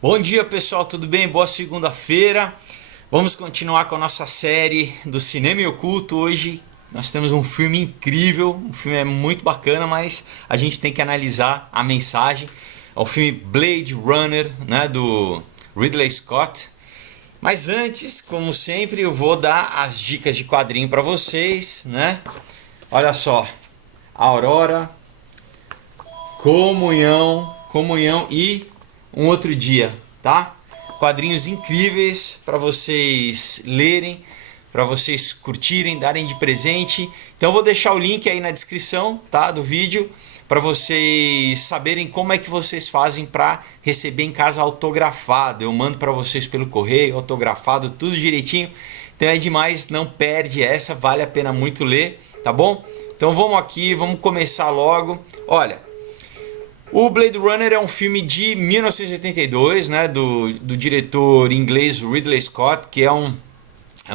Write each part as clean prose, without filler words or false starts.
Bom dia, pessoal, tudo bem? Boa segunda-feira. Vamos continuar com a nossa série do Cinema e Oculto. Hoje nós temos um filme incrível, um filme é muito bacana, mas a gente tem que analisar a mensagem. É o filme Blade Runner, né, do Ridley Scott. Mas antes, como sempre, eu vou dar as dicas de quadrinho para vocês, né? Olha só, Aurora, Comunhão e Um Outro Dia, tá? Quadrinhos incríveis para vocês lerem, para vocês curtirem, darem de presente. Então eu vou deixar o link aí na descrição, tá, do vídeo, para vocês saberem como é que vocês fazem para receber em casa autografado. Eu mando para vocês pelo correio, autografado, tudo direitinho. Então é demais, não perde essa, vale a pena muito ler, tá bom? Então vamos aqui, vamos começar logo. Olha, o Blade Runner é um filme de 1982, né, do diretor inglês Ridley Scott, que é um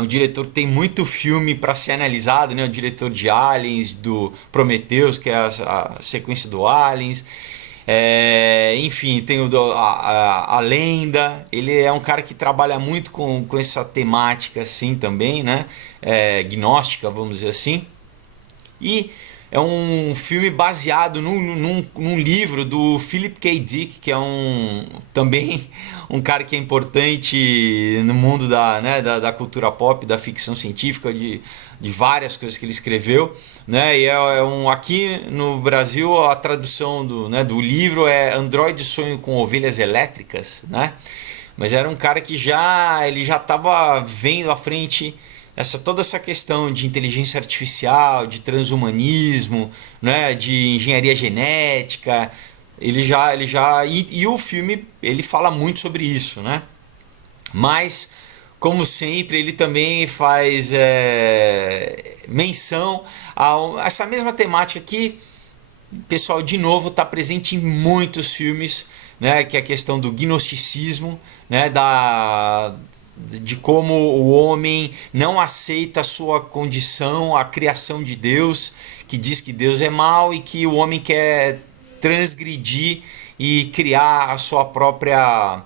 diretor que tem muito filme para ser analisado, né, o diretor de Aliens, do Prometheus, que é a sequência do Aliens. Enfim, tem a Lenda. Ele é um cara que trabalha muito com essa temática assim também, né, gnóstica, vamos dizer assim. E é um filme baseado num livro do Philip K. Dick, que é também um cara que é importante no mundo da cultura pop, da ficção científica, de várias coisas que ele escreveu. Né? E aqui no Brasil a tradução do livro é Android Sonho com Ovelhas Elétricas. Né? Mas era um cara que ele já estava vendo à frente toda essa questão de inteligência artificial, de transhumanismo, né, de engenharia genética. E o filme ele fala muito sobre isso, né? Mas como sempre ele também faz menção a essa mesma temática que, pessoal, de novo está presente em muitos filmes, né, que é a questão do gnosticismo, né, de como o homem não aceita a sua condição, a criação de Deus, que diz que Deus é mau e que o homem quer transgredir e criar a sua própria,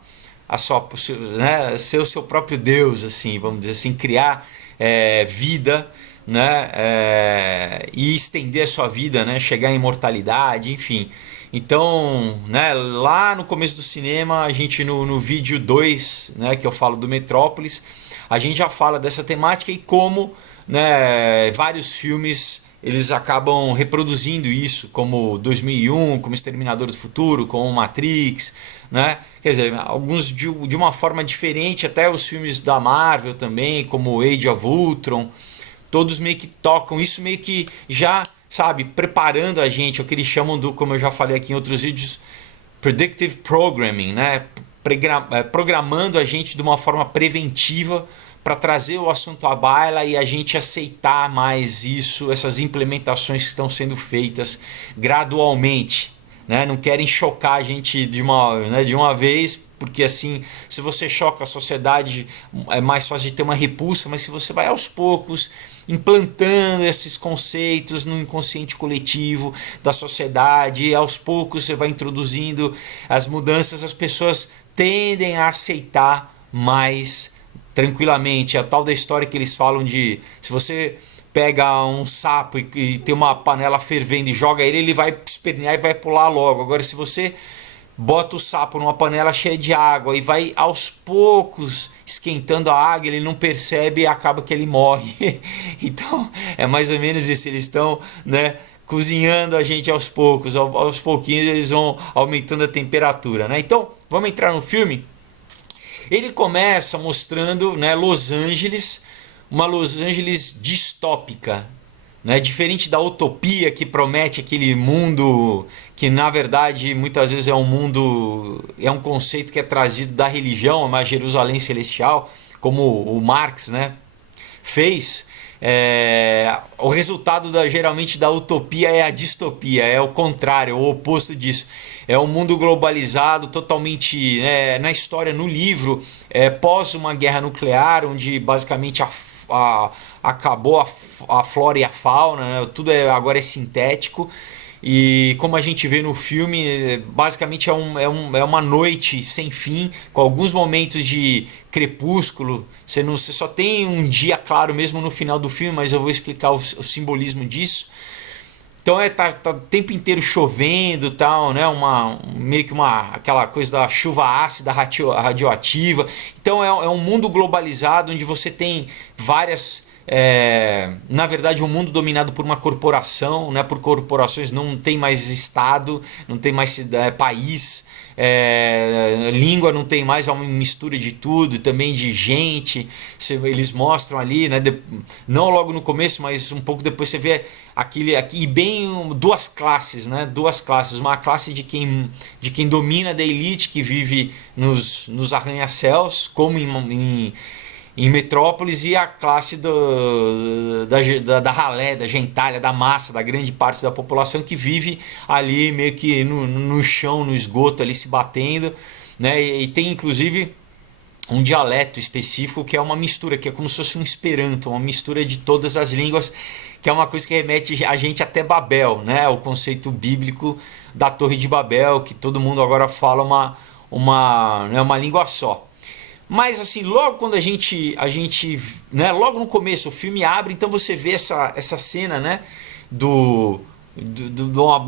né, ser o seu próprio Deus, assim, vamos dizer assim, criar vida, né, e estender a sua vida, né, chegar à imortalidade, enfim. Então, né, lá no começo do cinema, a gente no vídeo 2, né, que eu falo do Metrópolis, a gente já fala dessa temática e como, né, vários filmes eles acabam reproduzindo isso, como 2001, como Exterminador do Futuro, como Matrix, né? Quer dizer, alguns de uma forma diferente, até os filmes da Marvel também, como Age of Ultron, todos meio que tocam isso, meio que já, sabe, preparando a gente, o que eles chamam do, como eu já falei aqui em outros vídeos, predictive programming, né? Programando a gente de uma forma preventiva para trazer o assunto à baila e a gente aceitar mais isso, essas implementações que estão sendo feitas gradualmente, né? Não querem chocar a gente de uma vez, porque assim, se você choca a sociedade, é mais fácil de ter uma repulsa, mas se você vai aos poucos implantando esses conceitos no inconsciente coletivo da sociedade, e aos poucos você vai introduzindo as mudanças, as pessoas tendem a aceitar mais tranquilamente. A tal da história que eles falam de, se você pega um sapo e tem uma panela fervendo e joga ele, ele vai espernear e vai pular logo. Agora, se você bota o sapo numa panela cheia de água e vai aos poucos esquentando a água, ele não percebe e acaba que ele morre. Então, é mais ou menos isso. Eles estão, né, cozinhando a gente aos poucos. Aos pouquinhos eles vão aumentando a temperatura, né? Então, vamos entrar no filme. Ele começa mostrando, né, Los Angeles, uma Los Angeles distópica, né? Diferente da utopia que promete aquele mundo que na verdade muitas vezes é um conceito que é trazido da religião, uma Jerusalém celestial, como o Marx, né, fez. O resultado geralmente da utopia é a distopia, é o contrário, é o oposto disso. É um mundo globalizado, totalmente, né, na história, no livro, pós uma guerra nuclear, onde basicamente acabou a flora e a fauna, né, tudo agora é sintético. E como a gente vê no filme, basicamente é uma noite sem fim, com alguns momentos de crepúsculo. Você só tem um dia claro mesmo no final do filme, mas eu vou explicar o simbolismo disso. Então tá o tempo inteiro chovendo, tal, né? Meio que aquela coisa da chuva ácida radioativa. Então é um mundo globalizado onde você tem várias, na verdade, um mundo dominado por uma corporação, né? Por corporações, não tem mais estado, não tem mais país. Língua não tem mais, é uma mistura de tudo, também de gente. Eles mostram ali, né, não logo no começo, mas um pouco depois você vê aquele aqui, e bem duas classes, né? Duas classes, uma classe de quem domina da elite, que vive nos arranha-céus, como em Metrópolis, e a classe da ralé, da gentalha, da massa, da grande parte da população que vive ali meio que no chão, no esgoto, ali se batendo, né? E tem inclusive um dialeto específico que é uma mistura, que é como se fosse um Esperanto, uma mistura de todas as línguas, que é uma coisa que remete a gente até Babel, né? O conceito bíblico da Torre de Babel, que todo mundo agora fala uma língua só. Mas assim, logo quando a gente, né, logo no começo o filme abre, então você vê essa cena, né,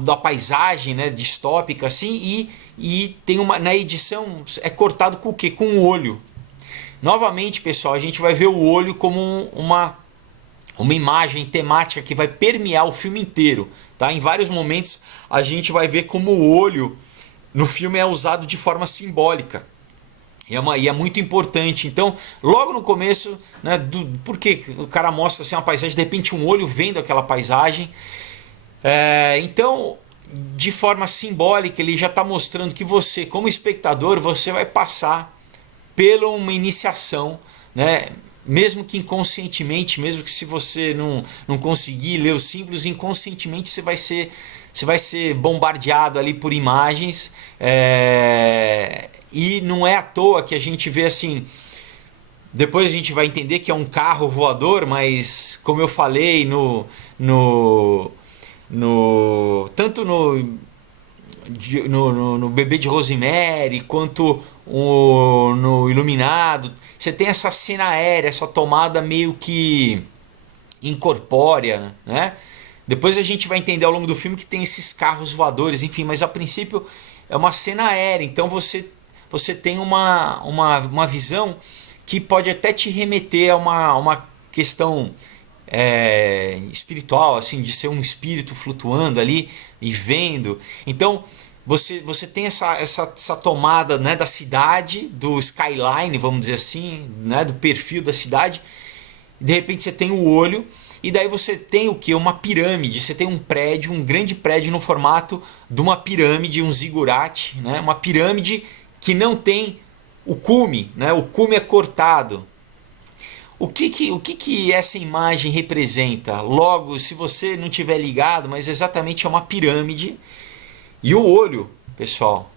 da paisagem, né, distópica assim, e tem na edição é cortado com o quê? Com o olho. Novamente, pessoal, a gente vai ver o olho como uma imagem temática que vai permear o filme inteiro, tá? Em vários momentos a gente vai ver como o olho no filme é usado de forma simbólica. E é muito importante. Então, logo no começo, né, porque o cara mostra assim, uma paisagem, de repente um olho vendo aquela paisagem. Então, de forma simbólica, ele já está mostrando que você, como espectador, você vai passar por uma iniciação, né? Mesmo que inconscientemente, mesmo que se você não conseguir ler os símbolos, inconscientemente você vai ser bombardeado ali por imagens, e não é à toa que a gente vê assim. Depois a gente vai entender que é um carro voador, mas como eu falei tanto no Bebê de Rosemary quanto no Iluminado, você tem essa cena aérea, essa tomada meio que incorpórea, né? Depois a gente vai entender ao longo do filme que tem esses carros voadores, enfim, mas a princípio é uma cena aérea, então você tem uma visão que pode até te remeter a uma questão espiritual, assim, de ser um espírito flutuando ali e vendo. Então você tem essa tomada, né, da cidade, do skyline, vamos dizer assim, né, do perfil da cidade. De repente você tem o olho, e daí você tem o que? Uma pirâmide. Você tem um prédio, um grande prédio no formato de uma pirâmide, um zigurate, né? Uma pirâmide que não tem o cume, né? O cume é cortado. O que essa imagem representa? Logo, se você não tiver ligado, mas exatamente é uma pirâmide. E o olho, pessoal,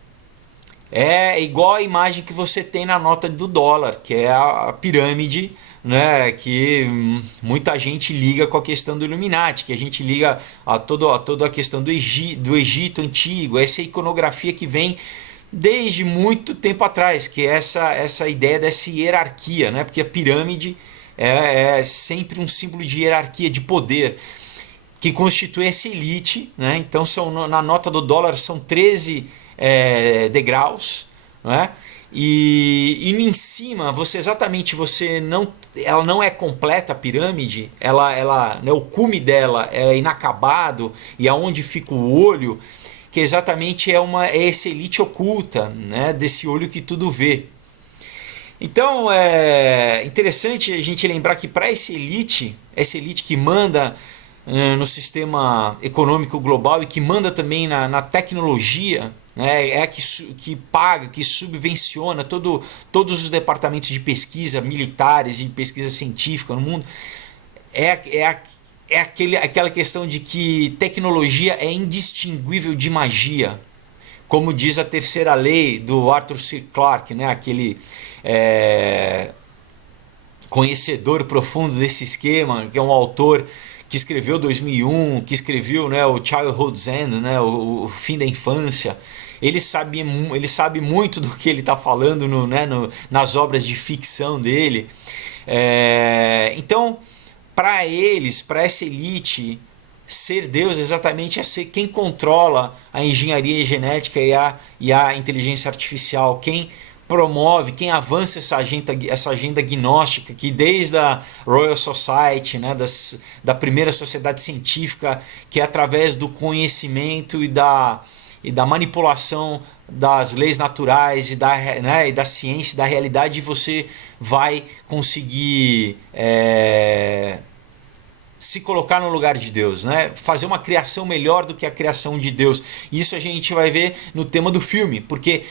é igual a imagem que você tem na nota do dólar, que é a pirâmide, né, que muita gente liga com a questão do Illuminati, que a gente liga a toda a questão do Egito antigo, essa iconografia que vem desde muito tempo atrás, que é essa ideia dessa hierarquia, né, porque a pirâmide é sempre um símbolo de hierarquia, de poder, que constitui essa elite, né? Então na nota do dólar são 13 degraus, né? E em cima ela não é completa, a pirâmide, né, o cume dela é inacabado, e aonde fica o olho, que exatamente é essa elite oculta, né, desse olho que tudo vê. Então é interessante a gente lembrar que para essa elite que manda no sistema econômico global e que manda também na tecnologia, né, que paga, que subvenciona todos os departamentos de pesquisa militares e de pesquisa científica no mundo, aquela questão de que tecnologia é indistinguível de magia, como diz a terceira lei do Arthur C. Clarke, né, aquele conhecedor profundo desse esquema, que é um autor que escreveu 2001, que escreveu, né, o Childhood's End, né, o fim da infância. Ele sabe muito do que ele está falando nas obras de ficção dele. Então, para eles, para essa elite, ser Deus exatamente é ser quem controla a engenharia genética e a inteligência artificial, quem promove, quem avança essa agenda gnóstica que desde a Royal Society, né, da primeira sociedade científica, que é através do conhecimento e da manipulação das leis naturais e da ciência, da realidade, você vai conseguir se colocar no lugar de Deus, né? Fazer uma criação melhor do que a criação de Deus. Isso a gente vai ver no tema do filme, porque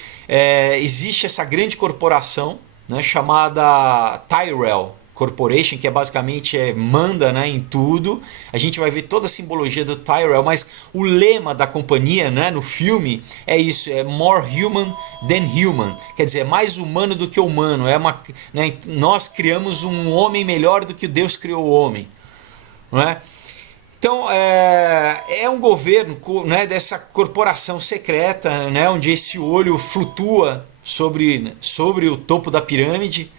existe essa grande corporação, né, chamada Tyrell Corporation, que basicamente manda, né, em tudo. A gente vai ver toda a simbologia do Tyrell, mas o lema da companhia, né, no filme é isso, é more human than human, quer dizer, é mais humano do que humano. Né, nós criamos um homem melhor do que Deus criou o homem. Não é? Então é um governo, né, dessa corporação secreta, né, onde esse olho flutua sobre o topo da pirâmide,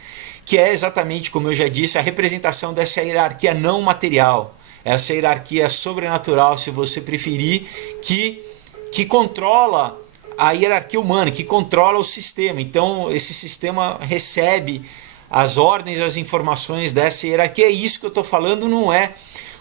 que é exatamente, como eu já disse, a representação dessa hierarquia não material, essa hierarquia sobrenatural, se você preferir, que controla a hierarquia humana, que controla o sistema. Então esse sistema recebe as ordens, as informações dessa hierarquia. E isso que eu estou falando não é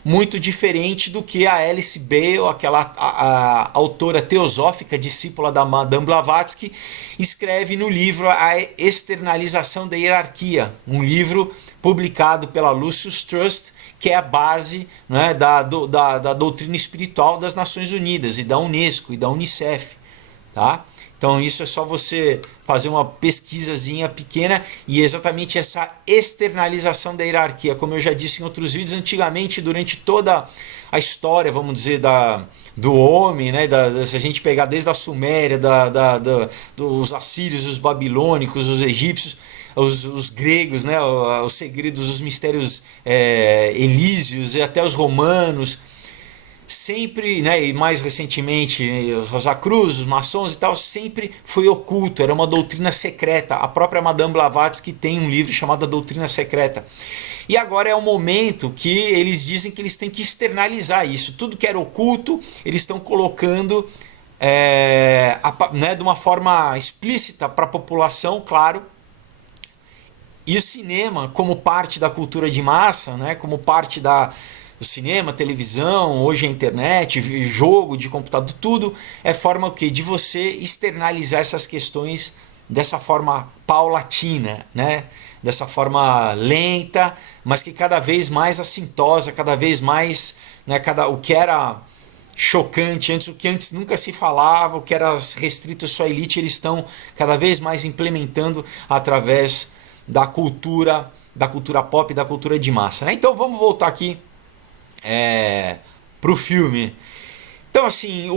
muito diferente do que a Alice Bale, aquela a autora teosófica, discípula da Madame Blavatsky, escreve no livro A Externalização da Hierarquia, um livro publicado pela Lucis Trust, que é a base, né, da doutrina espiritual das Nações Unidas e da Unesco e da Unicef. Tá? Então isso é só você fazer uma pesquisazinha pequena, e exatamente essa externalização da hierarquia, como eu já disse em outros vídeos, antigamente, durante toda a história, vamos dizer, do homem, né, se a gente pegar desde a Suméria, dos assírios, os babilônicos, os egípcios, os gregos, né, os segredos, os mistérios elíseos, e até os romanos, sempre, né, e mais recentemente os Rosacruz, os maçons e tal, sempre foi oculto, era uma doutrina secreta. A própria Madame Blavatsky tem um livro chamado A Doutrina Secreta. E agora é o momento que eles dizem que eles têm que externalizar isso. Tudo que era oculto, eles estão colocando né, de uma forma explícita para a população, claro. E o cinema, como parte da cultura de massa, né, como parte do cinema, televisão, hoje a internet, jogo de computador, tudo é forma o quê? De você externalizar essas questões dessa forma paulatina, né? Dessa forma lenta, mas que cada vez mais assintosa, cada vez mais, né, o que era chocante antes, o que antes nunca se falava, o que era restrito só à elite, eles estão cada vez mais implementando através da cultura pop, da cultura de massa, né? Então vamos voltar aqui pro filme. Então, assim,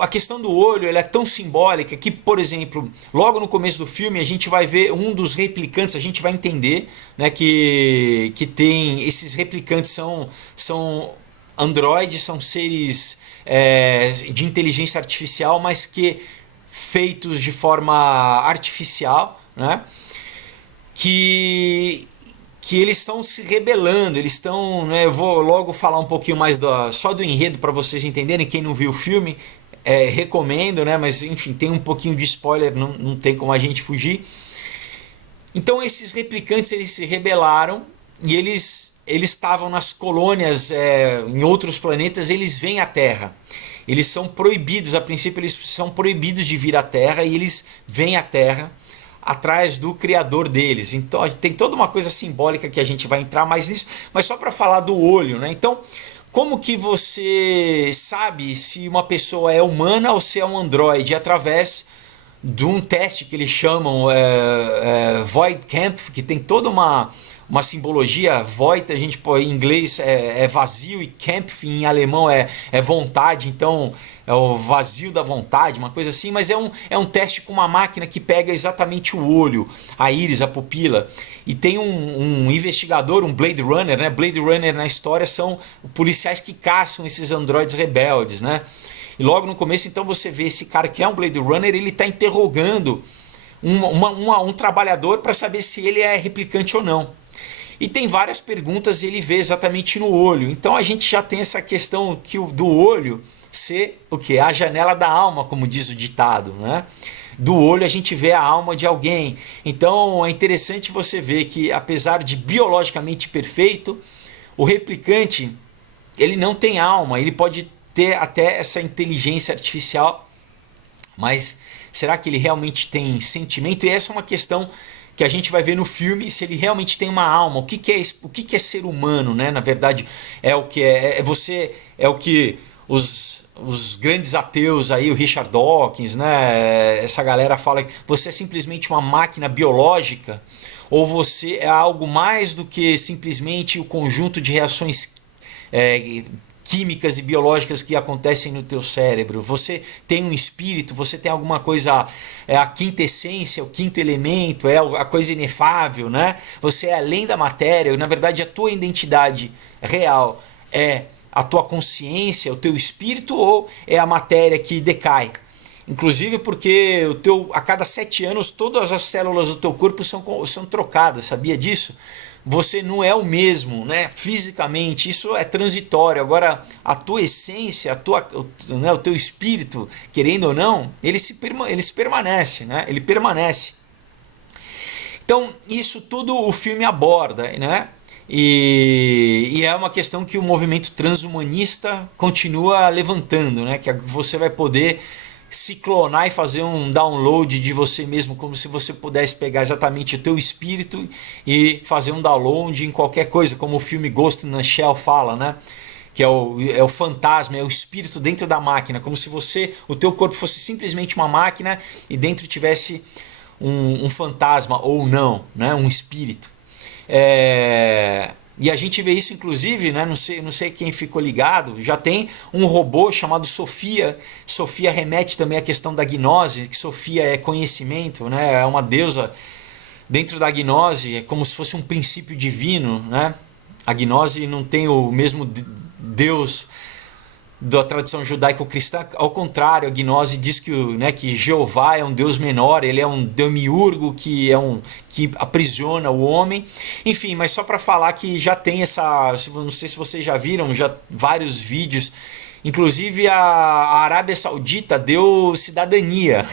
a questão do olho, ela é tão simbólica que, por exemplo, logo no começo do filme a gente vai ver um dos replicantes, a gente vai entender, né, que tem esses replicantes são androides, são seres de inteligência artificial, mas que feitos de forma artificial, né, que eles estão se rebelando, eles estão, né, eu vou logo falar um pouquinho mais só do enredo para vocês entenderem. Quem não viu o filme, recomendo, né, mas enfim, tem um pouquinho de spoiler, não tem como a gente fugir. Então esses replicantes, eles se rebelaram e eles estavam nas colônias em outros planetas, eles vêm à Terra. Eles são proibidos, a princípio eles são proibidos de vir à Terra, e eles vêm à Terra atrás do criador deles. Então tem toda uma coisa simbólica que a gente vai entrar mais nisso, mas só para falar do olho, né? Então, como que você sabe se uma pessoa é humana ou se é um androide? Através de um teste que eles chamam Voidkampf, que tem toda uma simbologia. Void, a gente põe em inglês é vazio, e Kampf em alemão é vontade, então é o vazio da vontade, uma coisa assim. Mas é um teste com uma máquina que pega exatamente o olho, a íris, a pupila. E tem um investigador, um Blade Runner, né? Blade Runner na história são policiais que caçam esses androides rebeldes, né? E logo no começo, então, você vê esse cara que é um Blade Runner, ele está interrogando um trabalhador para saber se ele é replicante ou não. E tem várias perguntas e ele vê exatamente no olho. Então a gente já tem essa questão do olho ser o quê? A janela da alma, como diz o ditado, né? Do olho a gente vê a alma de alguém. Então é interessante você ver que, apesar de biologicamente perfeito, o replicante, ele não tem alma. Ele pode ter até essa inteligência artificial, mas será que ele realmente tem sentimento? E essa é uma questão que a gente vai ver no filme, se ele realmente tem uma alma. O que é ser humano, né? Na verdade, é o que você é o que os grandes ateus aí, o Richard Dawkins, né? Essa galera fala que você é simplesmente uma máquina biológica, ou você é algo mais do que simplesmente o conjunto de reações químicas e biológicas que acontecem no teu cérebro. Você tem um espírito, você tem alguma coisa, a quinta essência, o quinto elemento, a coisa inefável, né? Você é além da matéria. Na verdade, a tua identidade real é a tua consciência, o teu espírito, ou é a matéria que decai? Inclusive porque a cada 7 anos todas as células do teu corpo são trocadas, sabia disso? Você não é o mesmo, né? Fisicamente, isso é transitório. Agora, a tua essência, o teu espírito, querendo ou não, ele se permanece, né? Ele permanece. Então, isso tudo o filme aborda, né? E é uma questão que o movimento transhumanista continua levantando, né? Que você vai poder se clonar e fazer um download de você mesmo, como se você pudesse pegar exatamente o teu espírito e fazer um download em qualquer coisa, como o filme Ghost in the Shell fala, né? Que é o fantasma, é o espírito dentro da máquina, como se o teu corpo fosse simplesmente uma máquina e dentro tivesse um fantasma ou não, né? Um espírito. E a gente vê isso, inclusive, né? Não sei quem ficou ligado, já tem um robô chamado Sofia. Sofia remete também à questão da gnose, que Sofia é conhecimento, né? É uma deusa dentro da gnose, é como se fosse um princípio divino, né? A gnose não tem o mesmo Deus da tradição judaico-cristã, ao contrário, a gnose diz que Jeová é um Deus menor, ele é um demiurgo que aprisiona o homem. Enfim, mas só para falar que já tem não sei se vocês já viram, já vários vídeos, inclusive a Arábia Saudita deu cidadania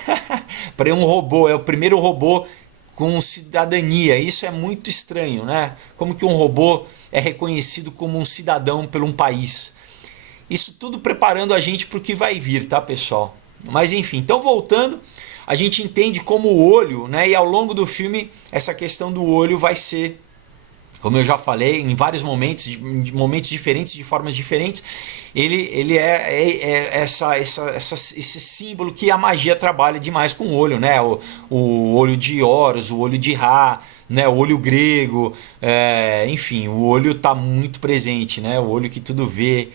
para um robô, é o primeiro robô com cidadania. Isso é muito estranho, né? Como que um robô é reconhecido como um cidadão por um país? Isso tudo preparando a gente para o que vai vir, tá, pessoal? Mas enfim, então voltando, a gente entende como o olho, né? E ao longo do filme, essa questão do olho vai ser, como eu já falei, em vários momentos, momentos diferentes, de formas diferentes, ele é esse símbolo que a magia trabalha demais com o olho, né? O olho de Horus, o olho de Ra, né? O olho grego, enfim, o olho está muito presente, né? O olho que tudo vê.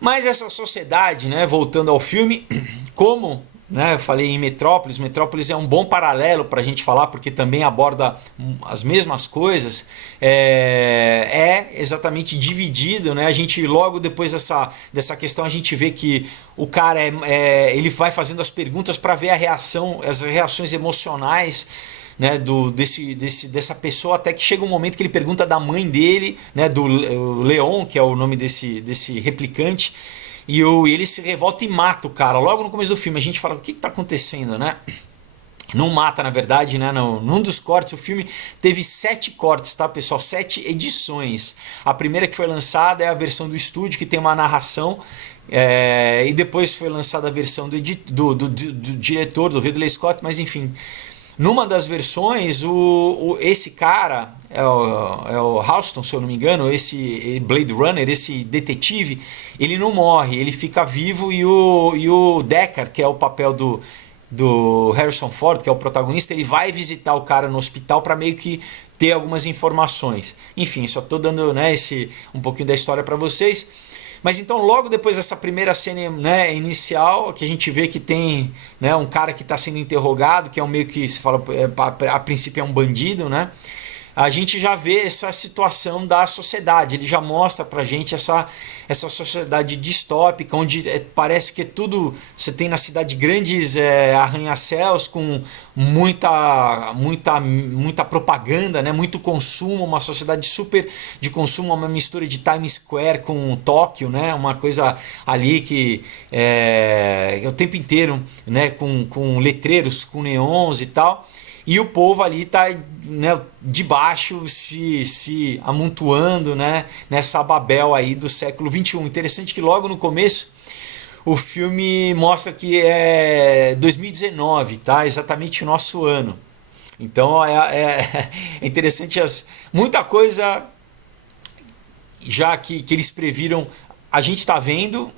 Mas essa sociedade, né, voltando ao filme, como, né, eu falei em Metrópolis é um bom paralelo para a gente falar, porque também aborda as mesmas coisas, exatamente dividido, né? A gente logo depois dessa questão a gente vê que o cara ele vai fazendo as perguntas para ver as reações emocionais, né, dessa pessoa, até que chega um momento que ele pergunta da mãe dele, né, do Leon, que é o nome desse replicante, e ele se revolta e mata o cara. Logo no começo do filme a gente fala, o que está acontecendo, né? Não mata, na verdade, né? Num dos cortes, o filme teve 7 cortes, tá, pessoal? 7 edições. A primeira que foi lançada é a versão do estúdio, que tem uma narração, e depois foi lançada a versão do diretor, do Ridley Scott, mas enfim. Numa das versões, esse cara, é o Halston, se eu não me engano, esse Blade Runner, esse detetive, ele não morre, ele fica vivo, e o Deckard, que é o papel do Harrison Ford, que é o protagonista, ele vai visitar o cara no hospital para meio que ter algumas informações. Enfim, só estou dando, né, um pouquinho da história para vocês. Mas então, logo depois dessa primeira cena, né, inicial, que a gente vê que tem, né, um cara que está sendo interrogado, que é um meio que se fala, a princípio é um bandido, né? A gente já vê essa situação da sociedade. Ele já mostra pra gente essa sociedade distópica, onde parece que tudo. Você tem na cidade grandes arranha-céus com muita propaganda, né? Muito consumo, uma sociedade super de consumo, uma mistura de Times Square com Tóquio, né? Uma coisa ali que é o tempo inteiro, né? Com letreiros, com neons e tal. E o povo ali está, né, debaixo se amontoando, né, nessa Babel aí do século XXI. Interessante que logo no começo o filme mostra que é 2019, tá? Exatamente o nosso ano. Então é interessante muita coisa já que eles previram, a gente está vendo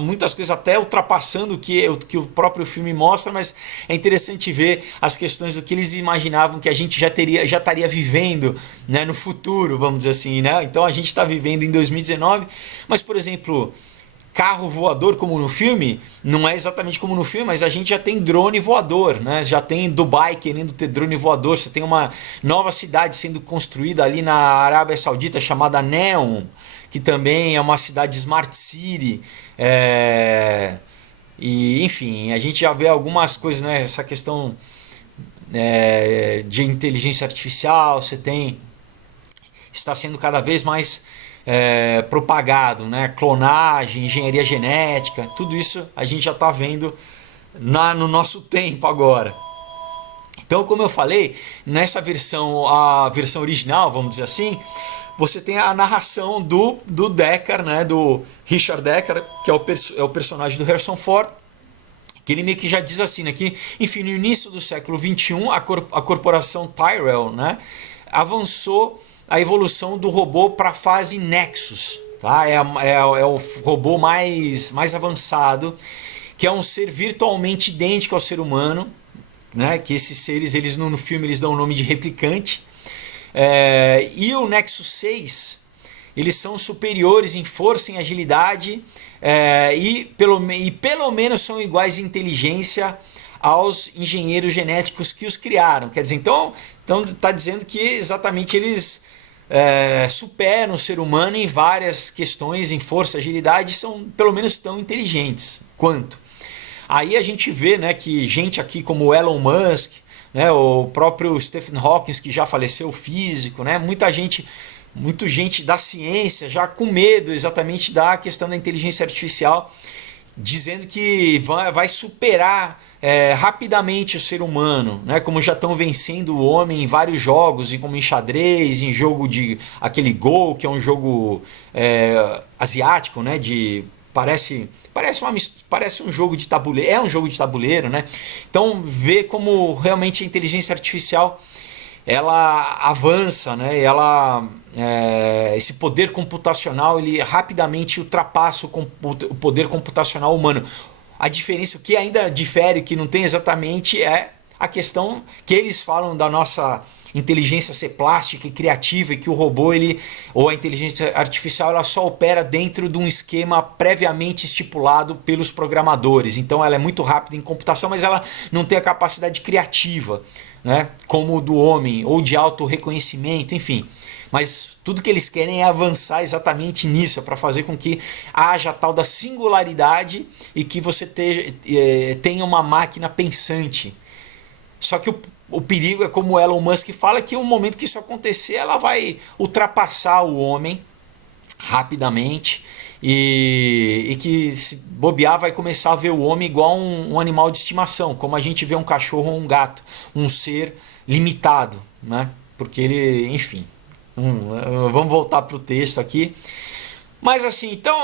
muitas coisas até ultrapassando o que o próprio filme mostra, mas é interessante ver as questões do que eles imaginavam que a gente já estaria vivendo, né, no futuro, vamos dizer assim, né? Então a gente está vivendo em 2019, mas por exemplo, carro voador como no filme, não é exatamente como no filme, mas a gente já tem drone voador, né? Já tem Dubai querendo ter drone voador, você tem uma nova cidade sendo construída ali na Arábia Saudita chamada Neom, que também é uma cidade Smart City, e enfim, a gente já vê algumas coisas, né? Essa questão de inteligência artificial, está sendo cada vez mais propagado, né? Clonagem, engenharia genética, tudo isso a gente já está vendo no nosso tempo agora. Então, como eu falei, nessa versão, a versão original, vamos dizer assim, você tem a narração do Deckard, né? Do Richard Deckard, que é o personagem do Harrison Ford, que ele meio que já diz assim, né, que, enfim, no início do século XXI, a corporação Tyrell, né, avançou a evolução do robô para a fase Nexus. Tá? É o robô mais avançado, que é um ser virtualmente idêntico ao ser humano, né, que esses seres, eles no filme eles dão o nome de replicante. E o Nexus 6, eles são superiores em força, em agilidade, e pelo menos são iguais em inteligência aos engenheiros genéticos que os criaram. Quer dizer, então está dizendo que exatamente eles superam o ser humano em várias questões, em força, agilidade, são pelo menos tão inteligentes quanto. Aí a gente vê, né, que gente aqui como o Elon Musk, né, o próprio Stephen Hawking, que já faleceu, físico, né, muita gente da ciência já com medo exatamente da questão da inteligência artificial, dizendo que vai superar rapidamente o ser humano, né? Como já estão vencendo o homem em vários jogos, como em xadrez, em jogo de aquele Go, que é um jogo asiático, né? Parece um jogo de tabuleiro, é um jogo de tabuleiro, né? Então vê como realmente a inteligência artificial ela avança, né? Esse poder computacional ele rapidamente ultrapassa o poder computacional humano. A diferença, o que ainda difere, que não tem exatamente, é a questão que eles falam da nossa inteligência ser plástica e criativa, e que o robô ou a inteligência artificial ela só opera dentro de um esquema previamente estipulado pelos programadores. Então ela é muito rápida em computação, mas ela não tem a capacidade criativa, né, como o do homem, ou de auto-reconhecimento, enfim. Mas tudo que eles querem é avançar exatamente nisso, para fazer com que haja a tal da singularidade e que você tenha uma máquina pensante. Só que o perigo é, como o Elon Musk fala, que no momento que isso acontecer, ela vai ultrapassar o homem rapidamente e que, se bobear, vai começar a ver o homem igual um animal de estimação, como a gente vê um cachorro ou um gato, um ser limitado, né? Porque ele, enfim, vamos voltar para o texto aqui. Mas assim, então,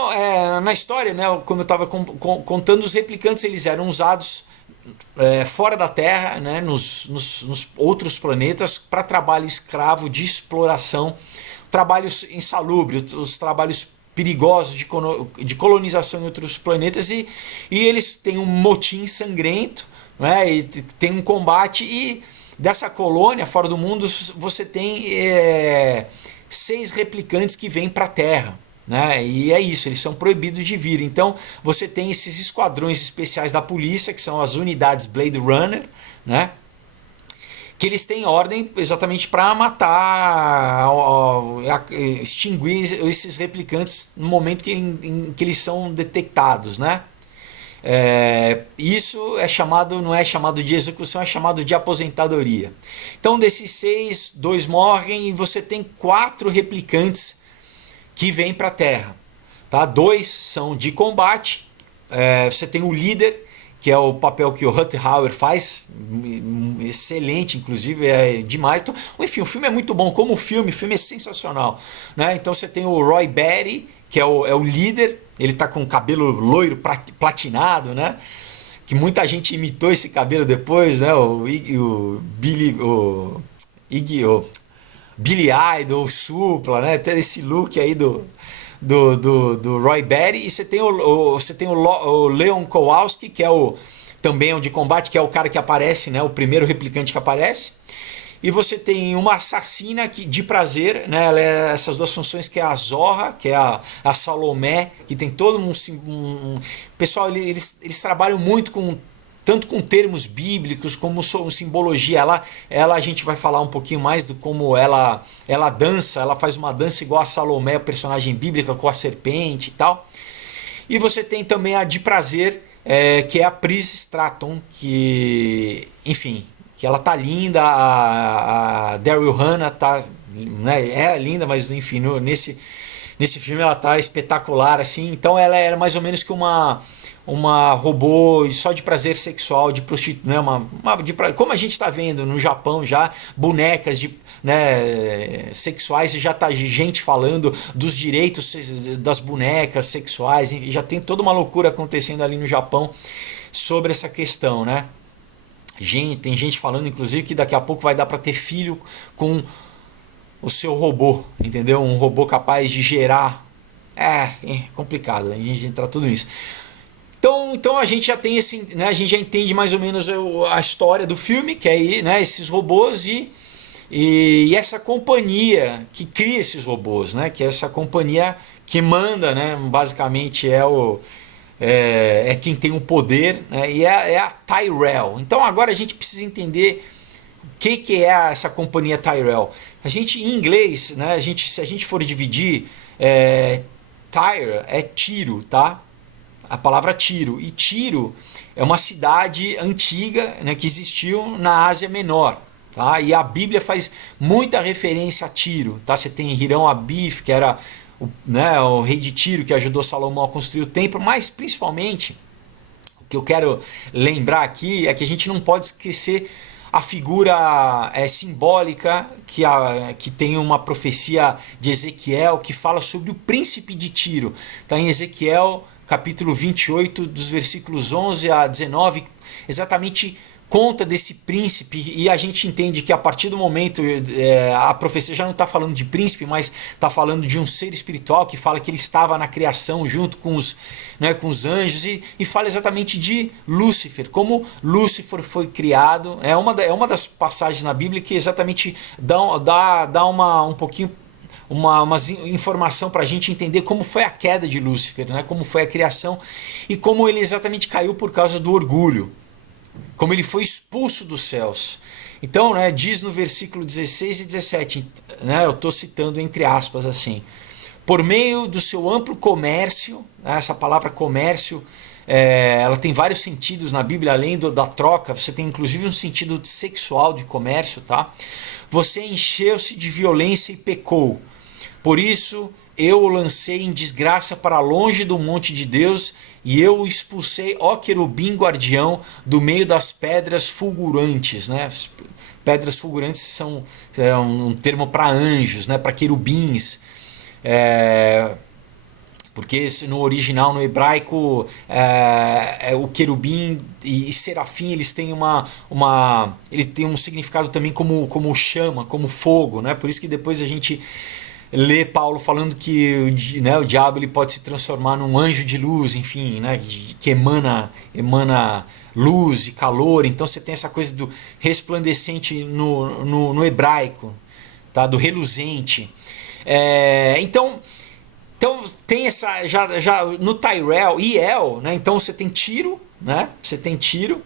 na história, né, como eu estava contando, os replicantes eles eram usados fora da Terra, né, nos outros planetas, para trabalho escravo de exploração, trabalhos insalubres, os trabalhos perigosos de colonização em outros planetas, e eles têm um motim sangrento né? E tem um combate, e dessa colônia fora do mundo você tem 6 replicantes que vêm para a Terra. Né? E é isso, eles são proibidos de vir. Então você tem esses esquadrões especiais da polícia, que são as unidades Blade Runner, né? Que eles têm ordem exatamente para matar, extinguir esses replicantes no momento em que eles são detectados, né? Isso é chamado, não é chamado de execução, é chamado de aposentadoria. Então desses 6, 2 morrem e você tem 4 replicantes que vêm para a Terra. Tá? 2 são de combate, você tem o líder, que é o papel que o Rutherford faz, excelente, inclusive, é demais. Então, enfim, o filme é muito bom, como o filme é sensacional. Né? Então você tem o Roy Batty, que é o líder, ele tá com cabelo loiro platinado, né? Que muita gente imitou esse cabelo depois, né? O Billy Idol, o Supla, né? Tem esse look aí do Roy Batty. E você tem o Leon Kowalski, que é também é um de combate, que é o cara que aparece, né? O primeiro replicante que aparece. E você tem uma assassina de prazer, né? Essas 2 funções, que é a Zorra, que é a Salomé, que tem todo pessoal, eles trabalham muito tanto com termos bíblicos como simbologia. Ela a gente vai falar um pouquinho mais do como ela dança, ela faz uma dança igual a Salomé, a personagem bíblica, com a serpente e tal. E você tem também a de prazer, que é a Pris Stratton, que, enfim, que ela tá linda, a Daryl Hannah tá, né, é linda, mas enfim, nesse filme ela tá espetacular, assim. Então ela era mais ou menos que uma robô só de prazer sexual, de prostituição, né, como a gente está vendo no Japão já, bonecas né, sexuais, e já tá gente falando dos direitos das bonecas sexuais, e já tem toda uma loucura acontecendo ali no Japão sobre essa questão, né? Tem gente falando, inclusive, que daqui a pouco vai dar para ter filho com o seu robô, entendeu? Um robô capaz de gerar. É complicado a gente entrar tudo nisso. Então a gente já tem né, a gente já entende mais ou menos a história do filme, que é, né, esses robôs e essa companhia que cria esses robôs, né? Que é essa companhia que manda, né? Basicamente é quem tem o poder, né? E é a Tyrell. Então agora a gente precisa entender o que é essa companhia Tyrell. A gente, em inglês, né? Se a gente for dividir, Tyre é tiro, tá? A palavra Tiro. E Tiro é uma cidade antiga, né, que existiu na Ásia Menor. Tá? E a Bíblia faz muita referência a Tiro. Tá? Você tem Hirão Abif, que era o rei de Tiro, que ajudou Salomão a construir o templo, mas principalmente o que eu quero lembrar aqui é que a gente não pode esquecer a figura simbólica que tem uma profecia de Ezequiel que fala sobre o príncipe de Tiro. Está em Ezequiel capítulo 28, dos versículos 11 a 19, exatamente conta desse príncipe, e a gente entende que a partir do momento a profecia já não está falando de príncipe, mas está falando de um ser espiritual que fala que ele estava na criação junto com os anjos, e fala exatamente de Lúcifer, como Lúcifer foi criado. É uma das passagens na Bíblia que exatamente dá um pouquinho uma informação para a gente entender como foi a queda de Lúcifer, né? Como foi a criação e como ele exatamente caiu por causa do orgulho, como ele foi expulso dos céus. Então, né, diz no versículo 16 e 17, né, eu estou citando entre aspas assim: por meio do seu amplo comércio, né, essa palavra comércio, ela tem vários sentidos na Bíblia, além da troca, você tem inclusive um sentido sexual de comércio, tá? Você encheu-se de violência e pecou. Por isso eu o lancei em desgraça para longe do monte de Deus, e eu o expulsei, ó querubim guardião, do meio das pedras fulgurantes. Né? Pedras fulgurantes são um termo para anjos, né? Para querubins. Porque no original, no hebraico, o querubim e serafim, eles têm eles têm um significado também como chama, como fogo, né? Por isso que depois a gente lê Paulo falando que, né, o diabo ele pode se transformar num anjo de luz, enfim, né, que emana luz e calor. Então você tem essa coisa do resplandecente no hebraico, tá? Do reluzente. Então tem essa já no Tyrell e El, né? Então você tem tiro, né? Você tem tiro.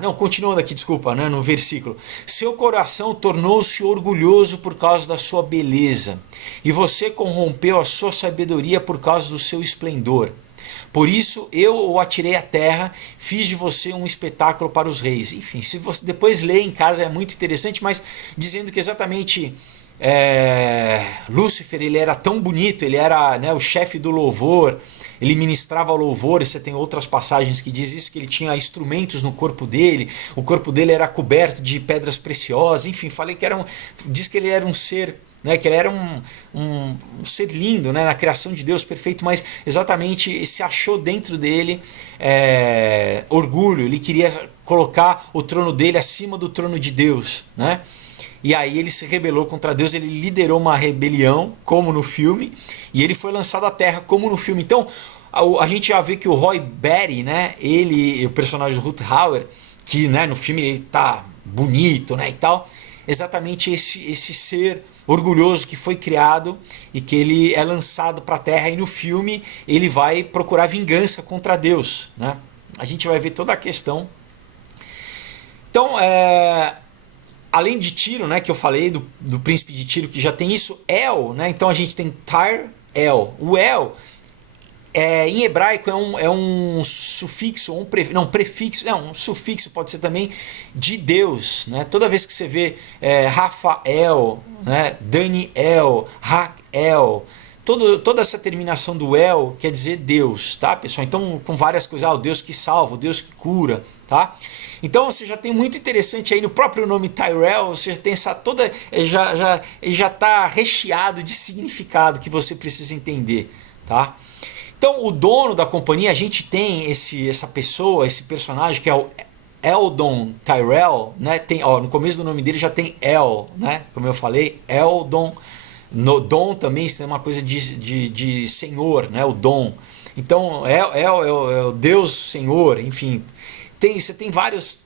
Não, continuando aqui, desculpa, né? No versículo. Seu coração tornou-se orgulhoso por causa da sua beleza, e você corrompeu a sua sabedoria por causa do seu esplendor. Por isso eu o atirei à terra, fiz de você um espetáculo para os reis. Enfim, se você depois ler em casa é muito interessante, mas dizendo que exatamente Lúcifer, ele era tão bonito, ele era, né, o chefe do louvor, ele ministrava o louvor, e você tem outras passagens que diz isso, que ele tinha instrumentos no corpo dele, o corpo dele era coberto de pedras preciosas, enfim, falei que diz que ele era um ser, né, que ele era um ser lindo, né, na criação de Deus, perfeito, mas exatamente se achou dentro dele orgulho, ele queria colocar o trono dele acima do trono de Deus, né? E aí ele se rebelou contra Deus, ele liderou uma rebelião, como no filme, e ele foi lançado à terra, como no filme. Então, a gente já vê que o Roy Batty, né, ele, o personagem do Rutger Hauer, que, né, no filme ele tá bonito, né, e tal, exatamente esse ser orgulhoso que foi criado e que ele é lançado para a terra, e no filme ele vai procurar vingança contra Deus, né? A gente vai ver toda a questão. Então, além de Tiro, né, que eu falei do príncipe de Tiro, que já tem isso, El, né, então a gente tem Tyr-El. O El, em hebraico, é um sufixo, um sufixo pode ser também de Deus, né? Toda vez que você vê Rafael, né, Daniel, Raquel, toda essa terminação do El quer dizer Deus, tá, pessoal? Então, com várias coisas, o Deus que salva, o Deus que cura, tá? Então você já tem muito interessante aí no próprio nome Tyrell, você tem essa toda, já está recheado de significado que você precisa entender, tá? Então o dono da companhia, a gente tem essa pessoa, esse personagem que é o Eldon Tyrell, né? Tem, no começo do nome dele já tem El, né? Como eu falei, Eldon. No Dom também isso é uma coisa de senhor, né? O Dom. Então é o Deus Senhor, enfim. Você tem vários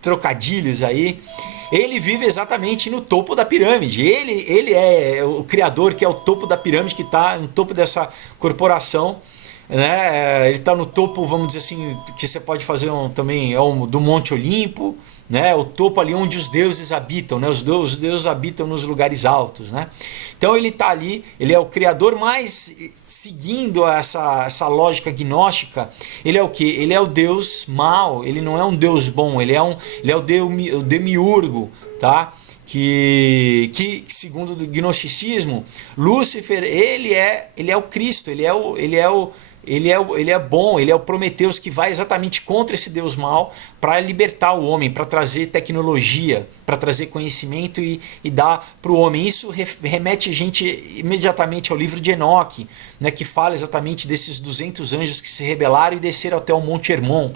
trocadilhos aí. Ele vive exatamente no topo da pirâmide. Ele é o criador, que é o topo da pirâmide, que está no topo dessa corporação, né? Ele está no topo, vamos dizer assim, que você pode fazer também do Monte Olimpo, né? O topo ali onde os deuses habitam, né? Os deuses habitam nos lugares altos, né? Então ele está ali, ele é o criador, mas seguindo essa lógica gnóstica, ele é o que? Ele é o Deus mau, ele não é um Deus bom, ele é o demiurgo, tá? Que segundo o gnosticismo, Lúcifer, ele é o Cristo, ele é bom, ele é o Prometeus, que vai exatamente contra esse Deus mau para libertar o homem, para trazer tecnologia, para trazer conhecimento e dar para o homem. Isso remete a gente imediatamente ao livro de Enoque, né, que fala exatamente desses 200 anjos que se rebelaram e desceram até o Monte Hermon.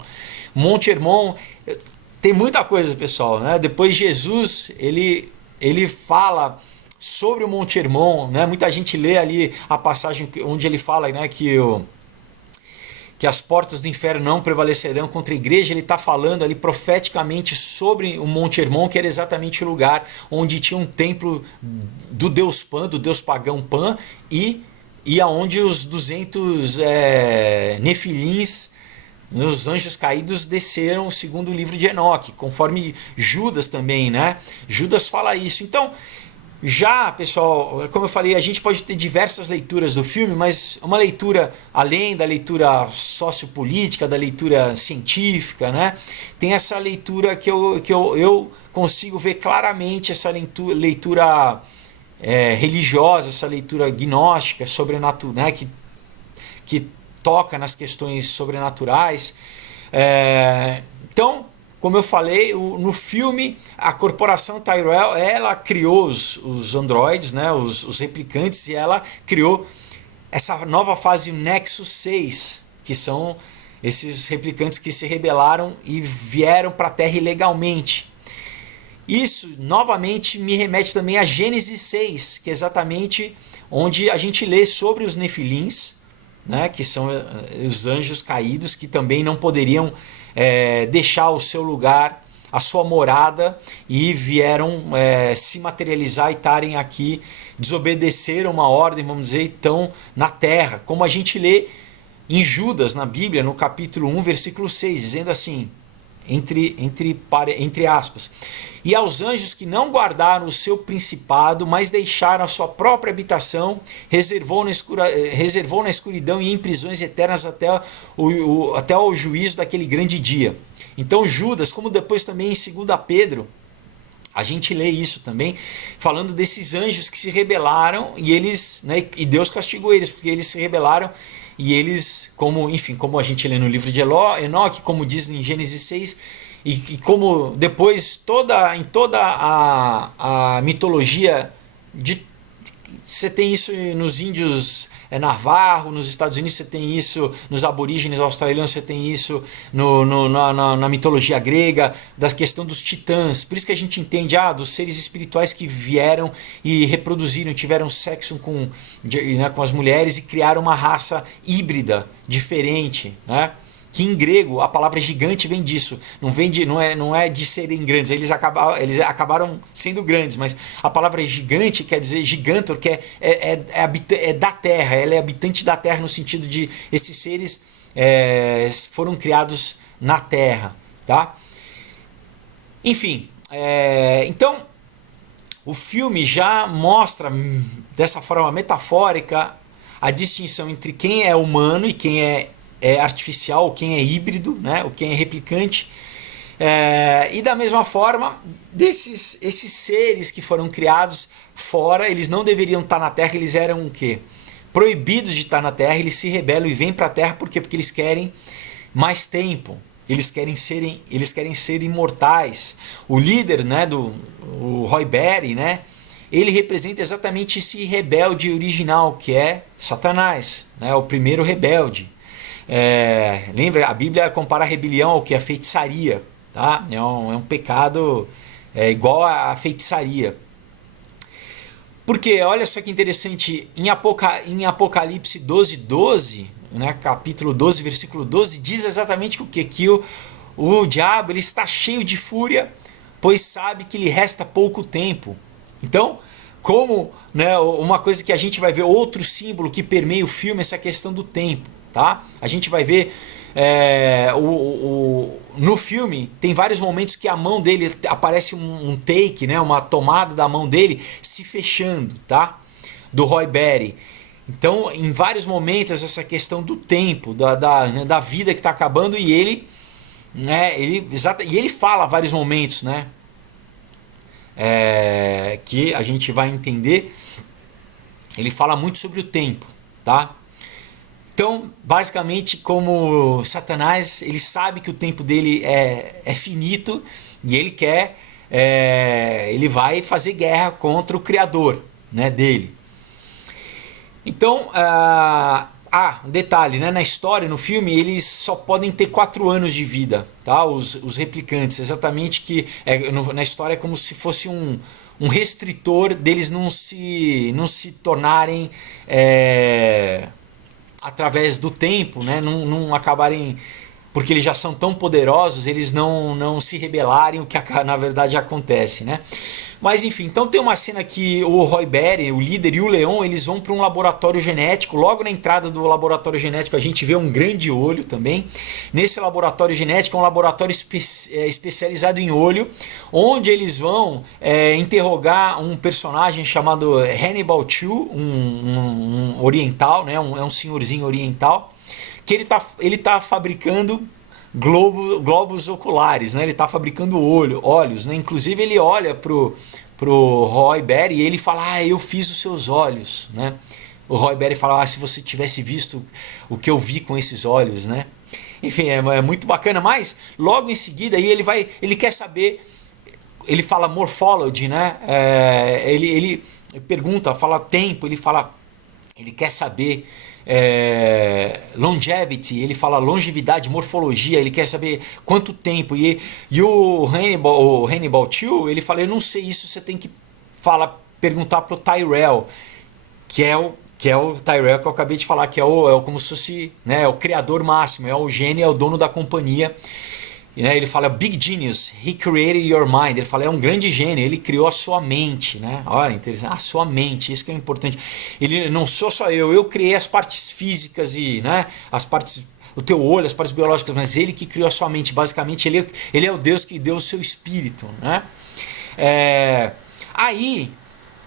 Monte Hermon tem muita coisa, pessoal, né? Depois Jesus, ele fala sobre o Monte Hermon, né? Muita gente lê ali a passagem onde ele fala, né, que as portas do inferno não prevalecerão contra a igreja. Ele está falando ali profeticamente sobre o Monte Hermon, que era exatamente o lugar onde tinha um templo do deus Pan, do deus pagão Pan, e aonde os 200 nefilins, os anjos caídos, desceram, segundo o livro de Enoque, conforme Judas também, né? Judas fala isso. Então, já, pessoal, como eu falei, a gente pode ter diversas leituras do filme, mas uma leitura, além da leitura sociopolítica, da leitura científica, né? Tem essa leitura que eu consigo ver claramente, essa leitura religiosa, essa leitura gnóstica, sobrenatural, né? Que toca nas questões sobrenaturais. Então, como eu falei, no filme, a corporação Tyrell, ela criou os androides, né, os replicantes, e ela criou essa nova fase, o Nexus 6, que são esses replicantes que se rebelaram e vieram para a Terra ilegalmente. Isso, novamente, me remete também a Gênesis 6, que é exatamente onde a gente lê sobre os nefilins, né, que são os anjos caídos, que também não poderiam deixar o seu lugar, a sua morada, e vieram se materializar e estarem aqui, desobedeceram uma ordem, vamos dizer, estão na terra, como a gente lê em Judas na Bíblia, no capítulo 1, versículo 6, dizendo assim, entre aspas: e aos anjos que não guardaram o seu principado, mas deixaram a sua própria habitação, reservou na escuridão e em prisões eternas até o juízo daquele grande dia. Então Judas, como depois também em 2 Pedro, a gente lê isso também, falando desses anjos que se rebelaram e eles, né, e Deus castigou eles porque eles se rebelaram. E eles, como a gente lê no livro de Enoque, como diz em Gênesis 6, e como depois em toda a mitologia, você tem isso nos índios Navarro, nos Estados Unidos você tem isso, nos aborígenes australianos você tem isso, na mitologia grega, da questão dos titãs. Por isso que a gente entende dos seres espirituais que vieram e reproduziram, tiveram sexo com as mulheres e criaram uma raça híbrida, diferente, né? Que em grego a palavra gigante vem disso, não é de serem grandes, eles acabaram sendo grandes, mas a palavra gigante quer dizer gigantor, que é da terra, ela é habitante da terra, no sentido de esses seres foram criados na terra, tá? Enfim, então o filme já mostra dessa forma metafórica a distinção entre quem é humano e quem é artificial, quem é híbrido, né? O quem é replicante. E da mesma forma, esses seres que foram criados fora, eles não deveriam estar na Terra, eles eram o quê? Proibidos de estar na Terra, eles se rebelam e vêm para a Terra, por quê? Porque eles querem mais tempo, eles querem ser imortais. O líder, né, o Roy Batty, né, ele representa exatamente esse rebelde original, que é Satanás, né, o primeiro rebelde. Lembra, a Bíblia compara a rebelião ao que? A feitiçaria, tá? É um pecado igual à feitiçaria. Porque, olha só que interessante, em Apocalipse 12, né, capítulo 12, versículo 12, diz exatamente o que? Que o diabo ele está cheio de fúria, pois sabe que lhe resta pouco tempo. Então, como, né, uma coisa que a gente vai ver, outro símbolo que permeia o filme, essa questão do tempo. Tá? A gente vai ver no filme tem vários momentos que a mão dele aparece um take, né? Uma tomada da mão dele se fechando, tá? Do Roy Batty. Então, em vários momentos, essa questão do tempo, da vida que está acabando, e ele, né, ele fala vários momentos, né? Que a gente vai entender. Ele fala muito sobre o tempo, tá? Então, basicamente, como Satanás, ele sabe que o tempo dele é finito e ele quer, ele vai fazer guerra contra o Criador, né, dele. Então, um detalhe, né, na história, no filme, eles só podem ter 4 anos de vida, tá? Os replicantes, exatamente, que na história é como se fosse um restritor deles não se tornarem através do tempo, né, não acabarem, porque eles já são tão poderosos, eles não se rebelarem, o que na verdade acontece, né? Mas enfim, então tem uma cena que o Roy Batty, o líder, e o Leon, eles vão para um laboratório genético. Logo na entrada do laboratório genético a gente vê um grande olho também. Nesse laboratório genético é um laboratório especializado em olho, onde eles vão interrogar um personagem chamado Hannibal Chu, um oriental, né? É um senhorzinho oriental, que ele tá fabricando globos oculares, né? Ele está fabricando olhos, né? Inclusive ele olha pro Roy Batty e ele fala: eu fiz os seus olhos, né? O Roy Batty fala: se você tivesse visto o que eu vi com esses olhos, né? Enfim, é muito bacana, mas logo em seguida aí ele quer saber, ele fala morphology, né? Ele pergunta, fala tempo, ele quer saber longevity, ele fala longevidade, morfologia, ele quer saber quanto tempo, e o Hannibal Chu, ele fala: eu não sei isso, você tem que perguntar pro Tyrell, que é o Tyrell que eu acabei de falar, que é como se fosse, né, o criador máximo, é o gênio, é o dono da companhia. né, ele fala big genius, he created your mind. Ele fala é um grande gênio, ele criou a sua mente, né? Olha, interessante, a sua mente, isso que é importante. Ele não sou só eu criei as partes físicas e, né, as partes, o teu olho, as partes biológicas, mas ele que criou a sua mente. Basicamente, ele é o Deus que deu o seu espírito, né? Aí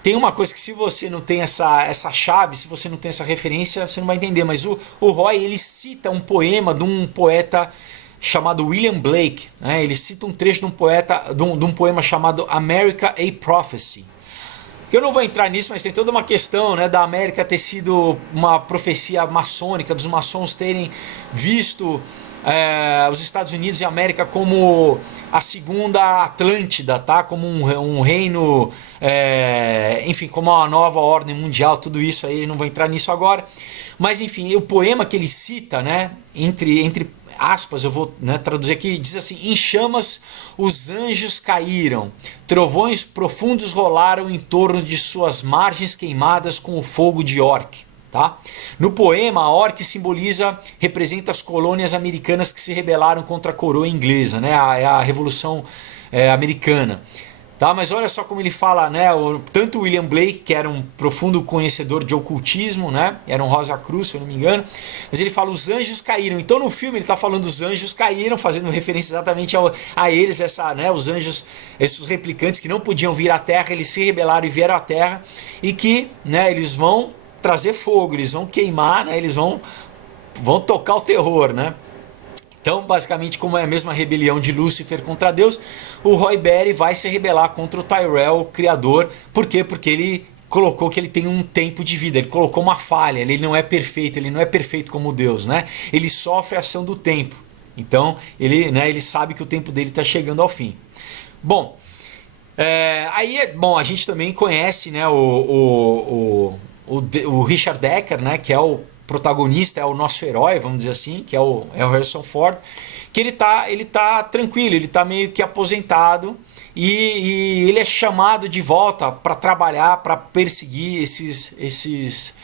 tem uma coisa que se você não tem essa chave, se você não tem essa referência, você não vai entender. Mas o Roy, ele cita um poema de um poeta chamado William Blake, né? Ele cita um trecho de um poema chamado America a Prophecy. Eu não vou entrar nisso, mas tem toda uma questão, né, da América ter sido uma profecia maçônica, dos maçons terem visto os Estados Unidos e a América como a segunda Atlântida, tá? Como um reino, enfim, como uma nova ordem mundial, tudo isso aí, não vou entrar nisso agora. Mas enfim, o poema que ele cita, né, entre aspas, eu vou, né, traduzir aqui, diz assim: em chamas os anjos caíram, trovões profundos rolaram em torno de suas margens queimadas com o fogo de Orc. Tá? No poema, a Orc representa as colônias americanas que se rebelaram contra a coroa inglesa, né? É a Revolução Americana. Tá? Mas olha só como ele fala, né? Tanto o William Blake, que era um profundo conhecedor de ocultismo, né? Era um Rosa Cruz, se eu não me engano, mas ele fala: os anjos caíram. Então no filme ele está falando os anjos caíram, fazendo referência exatamente a eles, né? Os anjos, esses replicantes que não podiam vir à Terra, eles se rebelaram e vieram à Terra, e que, né, eles vão trazer fogo, eles vão queimar, né? Eles vão tocar o terror, né? Então, basicamente, como é a mesma rebelião de Lúcifer contra Deus, o Roy Batty vai se rebelar contra o Tyrell, o criador. Por quê? Porque ele colocou que ele tem um tempo de vida, ele colocou uma falha, ele não é perfeito como Deus, né? Ele sofre a ação do tempo. Então, ele sabe que o tempo dele está chegando ao fim. Bom, a gente também conhece, né, o Richard Decker, né, que é o protagonista, é o nosso herói, vamos dizer assim, que é o Harrison Ford, que ele tá tranquilo, ele tá meio que aposentado e ele é chamado de volta para trabalhar, para perseguir esses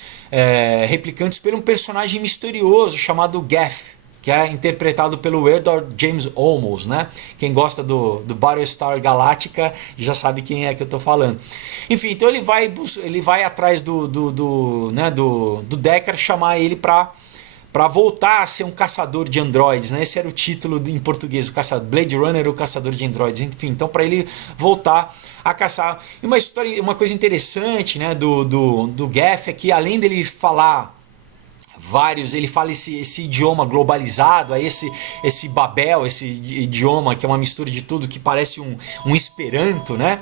replicantes por um personagem misterioso chamado Gaff, que é interpretado pelo Edward James Olmos, né? Quem gosta do Battlestar Galactica já sabe quem é que eu tô falando. Enfim, então ele vai atrás do Deckard, chamar ele para voltar a ser um caçador de androides, né? Esse era o título em português, Blade Runner, o caçador de androides. Enfim, então para ele voltar a caçar. E uma coisa interessante, né, do Gaff é que além dele falar ele fala esse idioma globalizado, esse Babel, esse idioma que é uma mistura de tudo, que parece um Esperanto, né?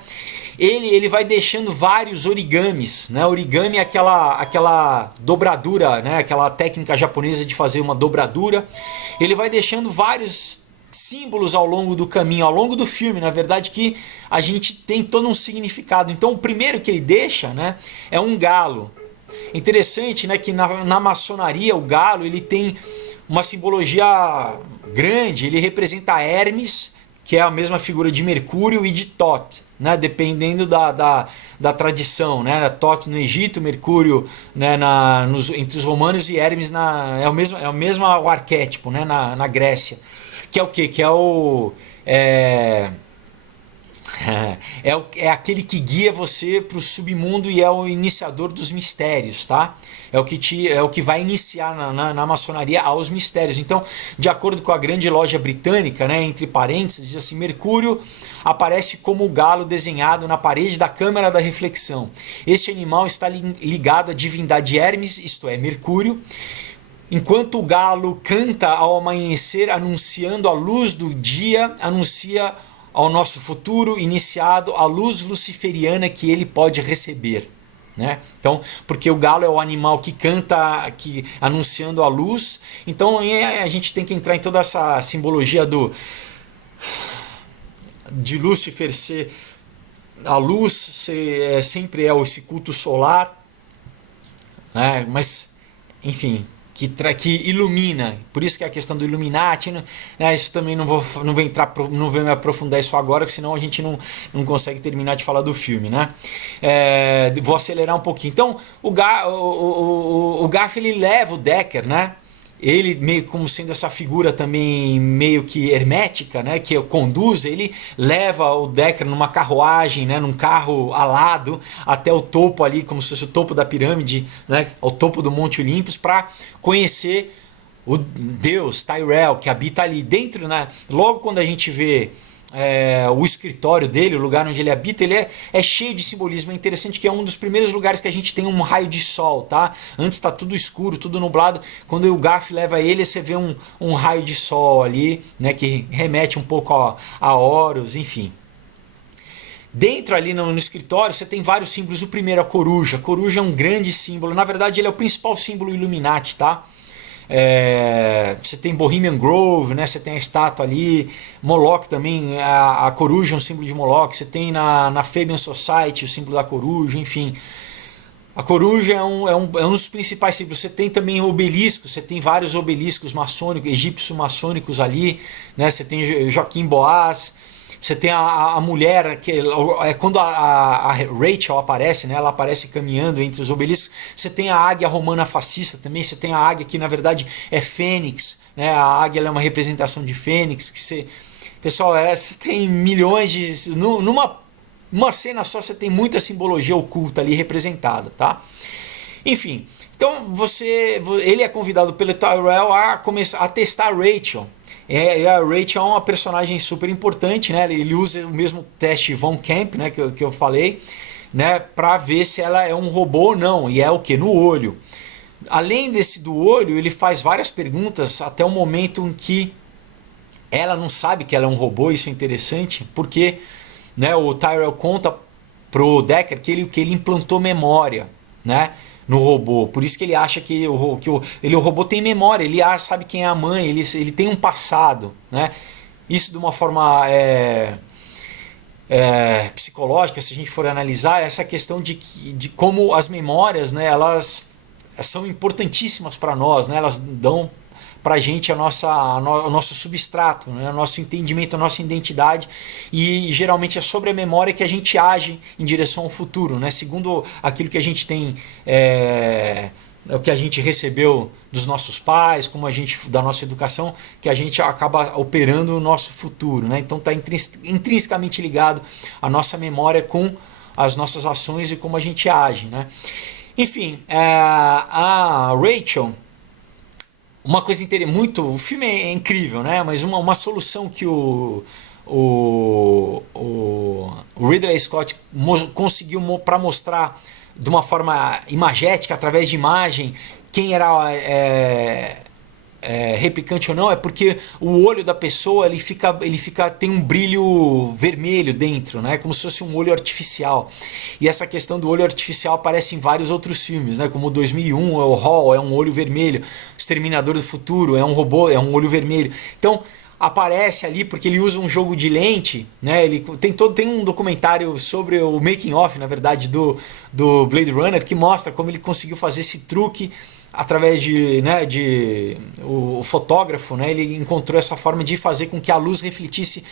Ele vai deixando vários origamis, né? Origami é aquela dobradura, né? Aquela técnica japonesa de fazer uma dobradura. Ele vai deixando vários símbolos ao longo do caminho, ao longo do filme, na verdade, que a gente tem todo um significado. Então o primeiro que ele deixa, né, é um galo. Interessante, né, que na maçonaria o galo ele tem uma simbologia grande, ele representa Hermes, que é a mesma figura de Mercúrio, e de Thoth, né, dependendo da tradição, né, Thoth no Egito, Mercúrio, né, entre os romanos, e Hermes é o mesmo arquétipo, né, na Grécia, que é o quê? Que é o... É aquele que guia você para o submundo e é o iniciador dos mistérios, tá? É o que vai iniciar na maçonaria aos mistérios. Então, de acordo com a grande loja britânica, né, entre parênteses, diz assim: Mercúrio aparece como o galo desenhado na parede da Câmara da Reflexão. Este animal está ligado à divindade Hermes, isto é, Mercúrio. Enquanto o galo canta ao amanhecer, anunciando a luz do dia, anuncia ao nosso futuro iniciado a luz luciferiana que ele pode receber, né? Então, porque o galo é o animal que canta, anunciando a luz. Então a gente tem que entrar em toda essa simbologia de Lúcifer ser a luz, sempre é esse culto solar, né? Mas enfim, que ilumina. Por isso que é a questão do Illuminati, né? Isso também não vou me aprofundar isso agora, porque senão a gente não consegue terminar de falar do filme, né? Vou acelerar um pouquinho. Então o Gaff ele leva o Decker, né? ele meio como sendo essa figura também meio que hermética, né, que conduz, ele leva o Decker numa carruagem, né, num carro alado até o topo ali, como se fosse o topo da pirâmide, né, ao topo do Monte Olympus, para conhecer o Deus Tyrell que habita ali dentro, né? Logo quando a gente vê o escritório dele, o lugar onde ele habita, ele é cheio de simbolismo. É interessante que é um dos primeiros lugares que a gente tem um raio de sol, tá? Antes está tudo escuro, tudo nublado. Quando o Garf leva ele, você vê um raio de sol ali, né? Que remete um pouco a Horus, enfim. Dentro ali no escritório você tem vários símbolos. O primeiro é a coruja. A coruja é um grande símbolo. Na verdade ele é o principal símbolo Illuminati, tá? Você tem Bohemian Grove, né? Você tem a estátua ali, Moloch também, a coruja é um símbolo de Moloch. Você tem na Fabian Society o símbolo da coruja, enfim. A coruja é um dos principais símbolos. Você tem também obeliscos, você tem vários obeliscos maçônicos, egípcios maçônicos ali, né? Você tem Joaquim Boaz. Você tem a mulher, que quando a Rachel aparece, né, ela aparece caminhando entre os obeliscos. Você tem a águia romana fascista também. Você tem a águia que na verdade é Fênix. Né, a águia ela é uma representação de Fênix. Pessoal, você tem milhões de... Numa cena só você tem muita simbologia oculta ali representada. Tá? Enfim, então ele é convidado pelo Tyrell a começar a testar a Rachel. A Rachel é uma personagem super importante, né? Ele usa o mesmo teste Von Kemp, né? que eu falei, né? Para ver se ela é um robô ou não. E é o que? No olho. Além do olho, ele faz várias perguntas até o momento em que ela não sabe que ela é um robô. Isso é interessante, porque, né, o Tyrell conta pro Decker que ele implantou memória, né, no robô. Por isso que ele acha que o robô tem memória, ele sabe quem é a mãe, ele tem um passado, né? Isso de uma forma psicológica, se a gente for analisar, essa questão de como as memórias, né, elas são importantíssimas para nós, né? Elas dão para a gente o nosso substrato, né? O nosso entendimento, a nossa identidade, e geralmente é sobre a memória que a gente age em direção ao futuro, né? Segundo aquilo que a gente tem, o que a gente recebeu dos nossos pais, como da nossa educação, que a gente acaba operando o nosso futuro, né? Então está intrinsecamente ligado a nossa memória com as nossas ações e como a gente age, né? Enfim, a Rachel, uma coisa interessante, o filme é incrível, né? Mas uma solução que o Ridley Scott conseguiu para mostrar de uma forma imagética, através de imagem, quem era replicante ou não, é porque o olho da pessoa tem um brilho vermelho dentro, né? Como se fosse um olho artificial. E essa questão do olho artificial aparece em vários outros filmes, né? Como 2001, o Hall, é um olho vermelho. Exterminador do Futuro, é um robô, é um olho vermelho. Então aparece ali porque ele usa um jogo de lente, né? Ele tem um documentário sobre o making of, na verdade, do Blade Runner, que mostra como ele conseguiu fazer esse truque através o fotógrafo, né? Ele encontrou essa forma de fazer com que a luz refletisse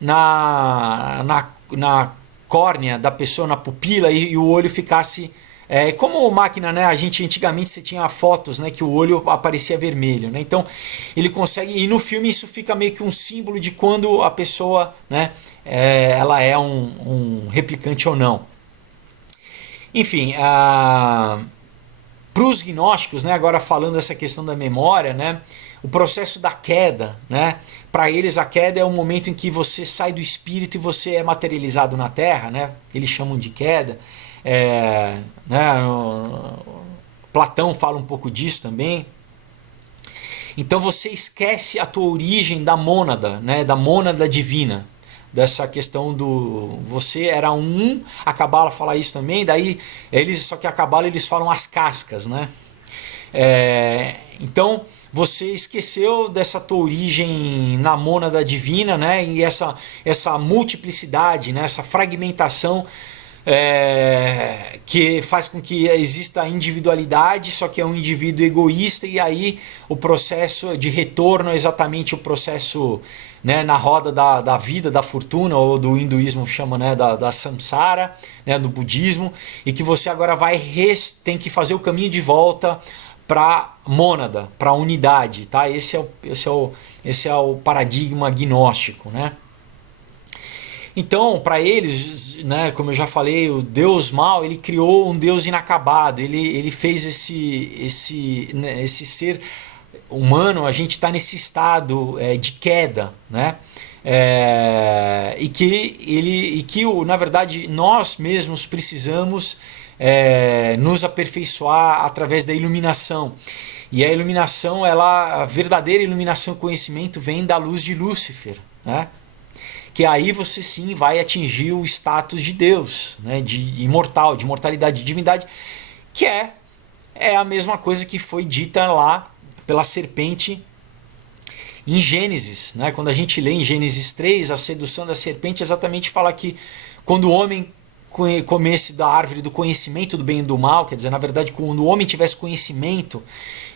na córnea da pessoa, na pupila, e o olho ficasse como máquina, né? A gente antigamente você tinha fotos, né, que o olho aparecia vermelho, né? Então ele consegue, e no filme isso fica meio que um símbolo de quando a pessoa, né, ela é um replicante ou não. Enfim, para os gnósticos, né, agora falando dessa questão da memória, né, o processo da queda, né, para eles a queda é o momento em que você sai do espírito e você é materializado na terra, né? Eles chamam de queda. Platão fala um pouco disso também. Então você esquece a tua origem da mônada, né, da mônada divina, dessa questão do você era a Cabala fala isso também, daí só que a Cabala eles falam as cascas, né? Então você esqueceu dessa tua origem na mônada divina, né? E essa multiplicidade, né, essa fragmentação, que faz com que exista a individualidade, só que é um indivíduo egoísta, e aí o processo de retorno é exatamente o processo, né, na roda da vida, da fortuna, ou do hinduísmo chama, né, da samsara, né, do budismo, e que você agora tem que fazer o caminho de volta para mônada, para unidade, tá? Esse é o paradigma gnóstico, né? Então, para eles, né, como eu já falei, o Deus mau, ele criou um Deus inacabado, ele fez esse ser humano, a gente está nesse estado de queda, né? Na verdade, nós mesmos precisamos nos aperfeiçoar através da iluminação. E a iluminação, a verdadeira iluminação e conhecimento vem da luz de Lúcifer, né? Que aí você sim vai atingir o status de Deus, né? De imortal, de imortalidade, de divindade, que é a mesma coisa que foi dita lá pela serpente em Gênesis, né? Quando a gente lê em Gênesis 3, a sedução da serpente exatamente fala que quando o homem comesse da árvore do conhecimento do bem e do mal, quer dizer, na verdade, quando o homem tivesse conhecimento,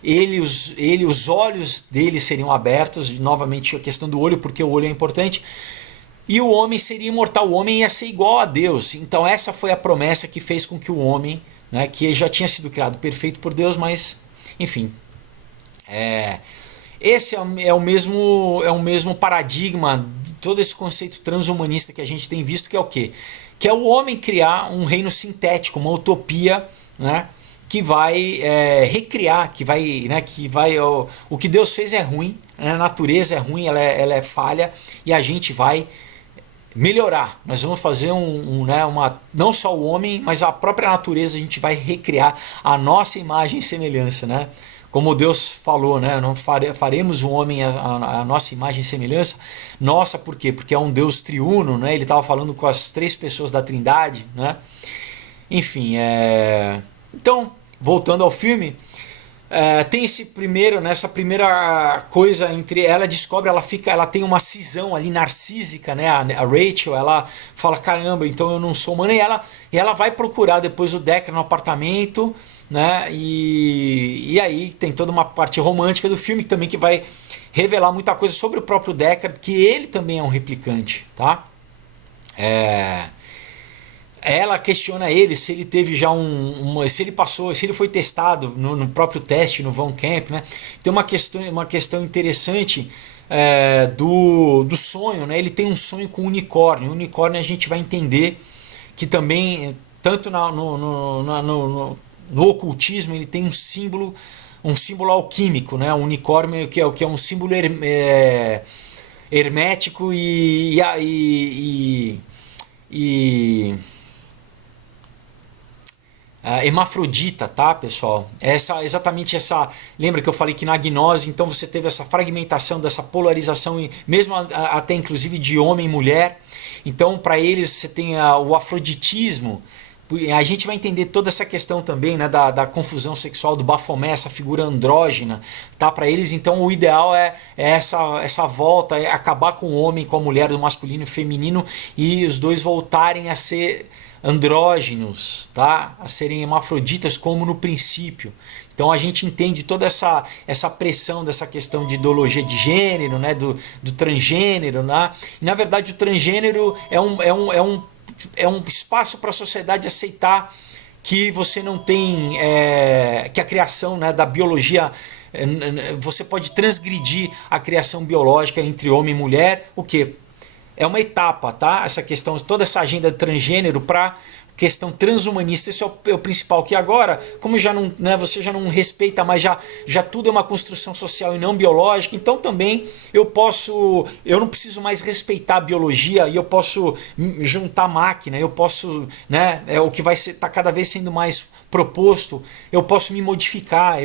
os olhos dele seriam abertos, novamente a questão do olho, porque o olho é importante, e o homem seria imortal, o homem ia ser igual a Deus. Então essa foi a promessa que fez com que o homem, né, que já tinha sido criado perfeito por Deus, mas, enfim, esse é o mesmo paradigma de todo esse conceito transhumanista que a gente tem visto, que é o quê? Que é o homem criar um reino sintético, uma utopia, né, que vai recriar, o que Deus fez é ruim, a natureza é ruim, ela é falha, e a gente vai melhorar. Nós vamos fazer não só o homem, mas a própria natureza, a gente vai recriar a nossa imagem e semelhança, né? Como Deus falou, né? Não faremos o homem a nossa imagem e semelhança. Nossa, por quê? Porque é um Deus triuno, né? Ele estava falando com as 3 pessoas da Trindade, né? Enfim, então, voltando ao filme, tem essa primeira coisa entre ela descobre, ela tem uma cisão ali narcísica, né? A Rachel, ela fala, caramba, então eu não sou humana, e ela vai procurar depois o Deckard no apartamento, né? E aí tem toda uma parte romântica do filme também que vai revelar muita coisa sobre o próprio Deckard, que ele também é um replicante, tá? Ela questiona ele se ele teve já se ele foi testado no próprio teste no Von Camp, né? Tem uma questão interessante do sonho, né? Ele tem um sonho com o unicórnio. O unicórnio a gente vai entender que também, tanto no ocultismo, ele tem um símbolo alquímico, né? Um unicórnio que é um símbolo hermético e hermafrodita, tá, pessoal? Exatamente essa. Lembra que eu falei que na gnose, então você teve essa fragmentação, dessa polarização, mesmo até inclusive de homem e mulher. Então, para eles, você tem o afroditismo. A gente vai entender toda essa questão também, né, da confusão sexual, do Baphomet, essa figura andrógena, tá? Para eles, então, o ideal é essa volta, é acabar com o homem, com a mulher, do masculino e feminino, e os dois voltarem a ser andrógenos, tá? A serem hermafroditas como no princípio. Então a gente entende toda essa pressão dessa questão de ideologia de gênero, né? do transgênero, né? E, na verdade, o transgênero é um espaço para a sociedade aceitar que você não tem que a criação, né, da biologia, você pode transgredir a criação biológica entre homem e mulher, o que é uma etapa, tá? Essa questão, toda essa agenda de transgênero para questão transhumanista, esse é o principal, que agora, como já não, né, você já não respeita mais, já tudo é uma construção social e não biológica, então também eu não preciso mais respeitar a biologia e eu posso juntar máquina, eu posso, né, o que vai estar cada vez sendo mais proposto, eu posso me modificar,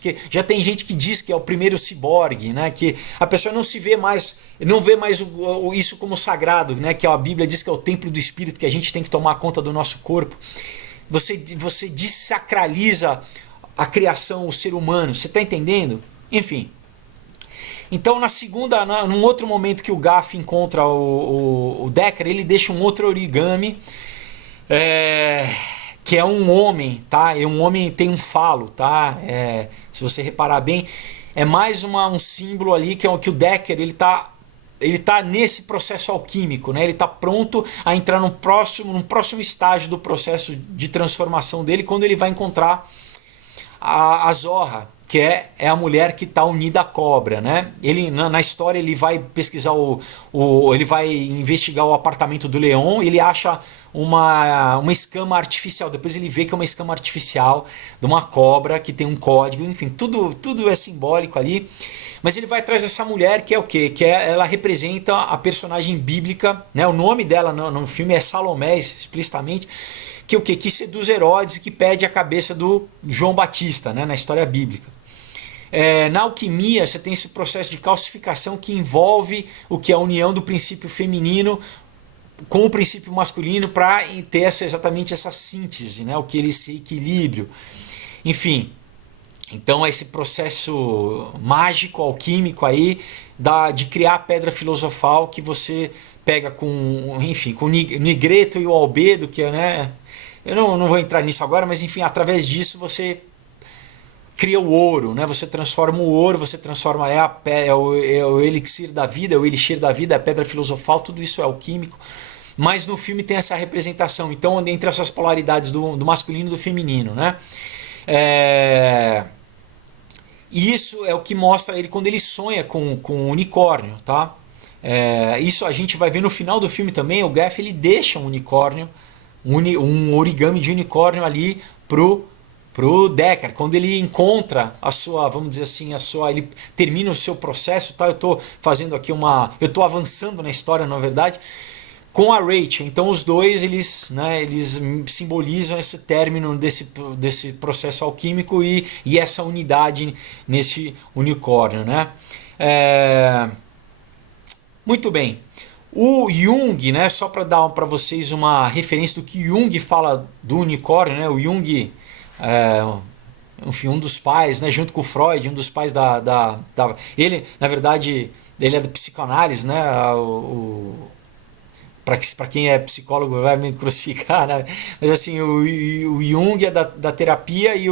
que já tem gente que diz que é o primeiro ciborgue, né, que a pessoa não vê mais isso como sagrado, né, que a Bíblia diz que é o templo do Espírito, que a gente tem que tomar conta do nosso corpo. Você desacraliza a criação, o ser humano, você está entendendo? Enfim. Então, num outro momento que o Gaff encontra o Deckard, ele deixa um outro origami, que é um homem, tá? Um homem tem um falo, tá? Se você reparar bem, é mais um símbolo ali que o Deckard, ele tá nesse processo alquímico, né? Ele está pronto a entrar num próximo estágio do processo de transformação dele, quando ele vai encontrar a Zorra, que é a mulher que está unida à cobra, né? Ele na história ele vai pesquisar ele vai investigar o apartamento do Leon, ele acha uma escama artificial. Depois ele vê que é uma escama artificial de uma cobra que tem um código, enfim, tudo é simbólico ali. Mas ele vai atrás dessa mulher que é o quê? Ela representa a personagem bíblica, né? O nome dela no filme é Salomé, explicitamente, que é o quê? Que seduz Herodes e que pede a cabeça do João Batista, né? Na história bíblica. Na alquimia, você tem esse processo de calcificação que envolve o que é a união do princípio feminino com o princípio masculino para ter exatamente essa síntese, né? Esse equilíbrio. Enfim, então esse processo mágico, alquímico aí, de criar a pedra filosofal que você pega com o nigreto e o albedo, que é, né? Eu não vou entrar nisso agora, mas enfim, através disso você cria o ouro, né? Você transforma o ouro, você transforma o elixir da vida, é o elixir da vida, a pedra filosofal, tudo isso é alquímico. Mas no filme tem essa representação, então, entre essas polaridades do masculino e do feminino, né? E isso é o que mostra ele quando ele sonha com o unicórnio, tá? Isso a gente vai ver no final do filme também. O Gaff ele deixa um unicórnio, um origami de unicórnio ali pro Deckard, quando ele encontra a sua, vamos dizer assim, ele termina o seu processo, tá? Eu tô fazendo aqui eu tô avançando na história, na verdade, com a Rachel. Então os dois eles simbolizam esse término desse processo alquímico e essa unidade nesse unicórnio, né? Muito bem. O Jung, né, só para dar para vocês uma referência do que Jung fala do unicórnio, né? O Jung enfim, um dos pais, né, junto com o Freud, um dos pais ele, na verdade, ele é da psicanálise, né? Para quem é psicólogo vai me crucificar, né? Mas assim, o Jung é da terapia e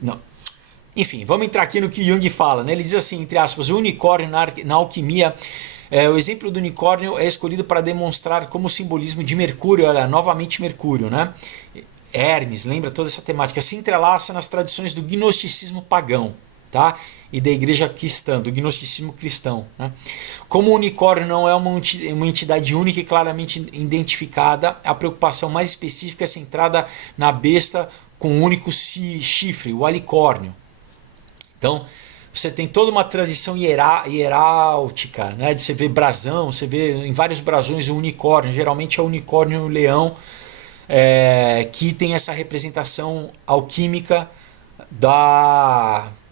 não. Enfim, vamos entrar aqui no que Jung fala, né? Ele diz assim, entre aspas, o unicórnio na alquimia, o exemplo do unicórnio é escolhido para demonstrar como o simbolismo de Mercúrio, olha, novamente Mercúrio, né? Hermes, lembra toda essa temática, se entrelaça nas tradições do gnosticismo pagão, tá? E da igreja cristã, do gnosticismo cristão, né? Como o unicórnio não é uma entidade única e claramente identificada, a preocupação mais específica é centrada na besta com um único chifre, o alicórnio. Então, você tem toda uma tradição hieráltica, né? De você ver brasão, você vê em vários brasões o unicórnio, geralmente é o unicórnio e o leão, que tem essa representação alquímica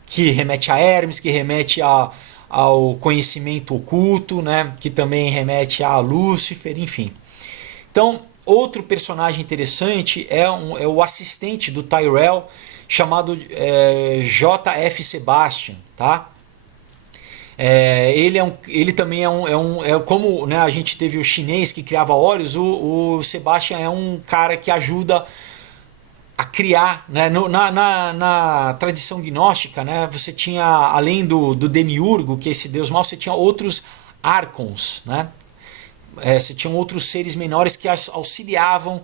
que remete a Hermes, que remete ao conhecimento oculto, né? Que também remete a Lúcifer, enfim. Então, outro personagem interessante é o assistente do Tyrell, chamado J.F. Sebastian, tá? Ele também como, né, a gente teve o chinês que criava óleos, o Sebastian é um cara que ajuda a criar, né? Na tradição gnóstica, né, você tinha, além do demiurgo, que é esse deus mau, você tinha outros arcons, né? Você tinha outros seres menores que auxiliavam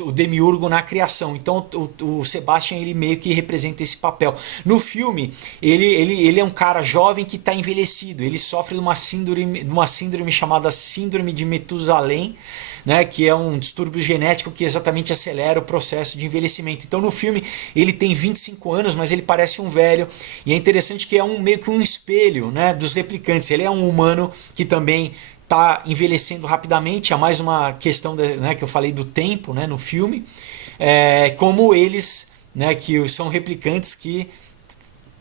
o demiurgo na criação. Então o Sebastian ele meio que representa esse papel. No filme, ele é um cara jovem que está envelhecido. Ele sofre de uma síndrome chamada Síndrome de Metusalém, né, que é um distúrbio genético que exatamente acelera o processo de envelhecimento. Então no filme ele tem 25 anos, mas ele parece um velho. E é interessante que é meio que um espelho, né, dos replicantes. Ele é um humano que também está envelhecendo rapidamente. Há mais uma questão né, que eu falei do tempo, né, no filme, como eles, né, que são replicantes que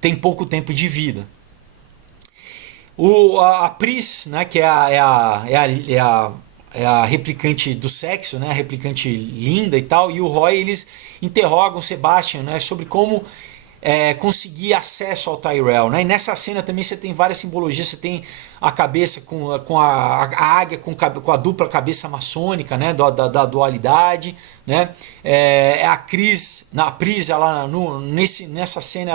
têm pouco tempo de vida. A Pris, né, que é a replicante do sexo, né, a replicante linda e tal, e o Roy, eles interrogam o Sebastian, né, sobre como conseguir acesso ao Tyrell, né? E nessa cena também você tem várias simbologias. Você tem a cabeça com a águia com a dupla cabeça maçônica, né? Da dualidade, né? A Pris, ela, nessa cena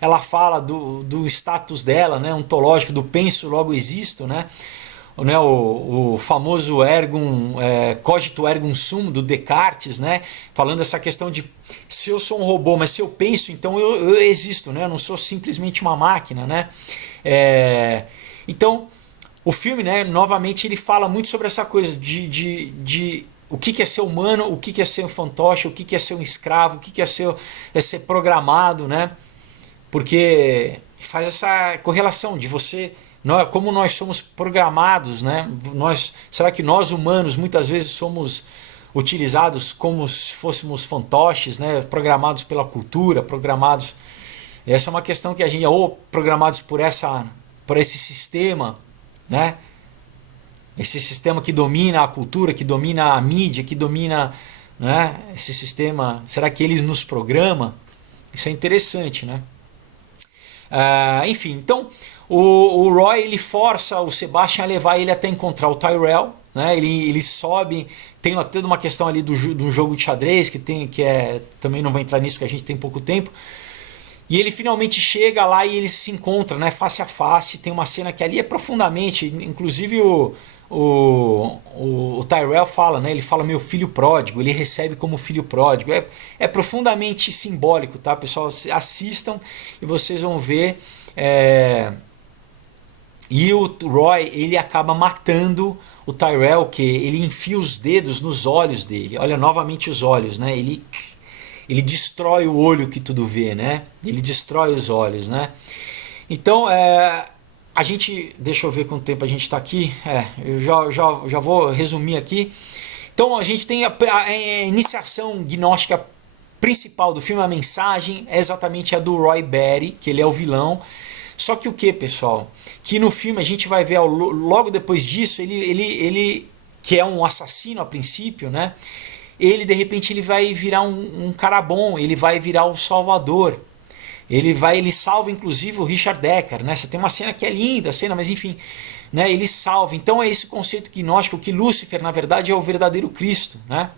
ela fala do status dela, né? Ontológico, do penso logo existo, né? né, o famoso cogito ergo sum do Descartes, né, falando essa questão de se eu sou um robô, mas se eu penso, então eu existo, né, eu não sou simplesmente uma máquina, né. Então o filme, né, novamente ele fala muito sobre essa coisa de o que é ser humano, o que é ser um fantoche, o que é ser um escravo, o que é ser programado, né? Porque faz essa correlação de você, como nós somos programados, né? Será que nós humanos muitas vezes somos utilizados como se fôssemos fantoches, né? Programados pela cultura, programados. Essa é uma questão que a gente ou programados por esse sistema, né? Esse sistema que domina a cultura, que domina a mídia, que domina, né, esse sistema, será que ele nos programa? Isso é interessante, né? Enfim, então o Roy ele força o Sebastian a levar ele até encontrar o Tyrell, né? Ele sobe, tem toda uma questão ali do jogo de xadrez também não vou entrar nisso porque a gente tem pouco tempo. E ele finalmente chega lá e eles se encontram, né, face a face. Tem uma cena que ali é profundamente, inclusive o Tyrell fala, né, ele fala meu filho pródigo, ele recebe como filho pródigo. É profundamente simbólico, tá, pessoal? Assistam e vocês vão ver. E o Roy ele acaba matando o Tyrell, que ele enfia os dedos nos olhos dele. Olha novamente os olhos, né? Ele destrói o olho que tudo vê, né? Ele destrói os olhos, né? Então, a gente... Deixa eu ver quanto tempo a gente está aqui. Eu já vou resumir aqui. Então, a gente tem a iniciação gnóstica principal do filme, a mensagem é exatamente a do Roy Batty, que ele é o vilão. Só que o que, pessoal? Que no filme a gente vai ver, logo depois disso, ele que é um assassino a princípio, né? Ele de repente ele vai virar um cara bom, ele vai virar o salvador. Ele salva inclusive o Richard Decker, né? Você tem uma cena que é linda, a cena, mas enfim, né? Ele salva. Então é esse conceito gnóstico que Lúcifer na verdade é o verdadeiro Cristo, né?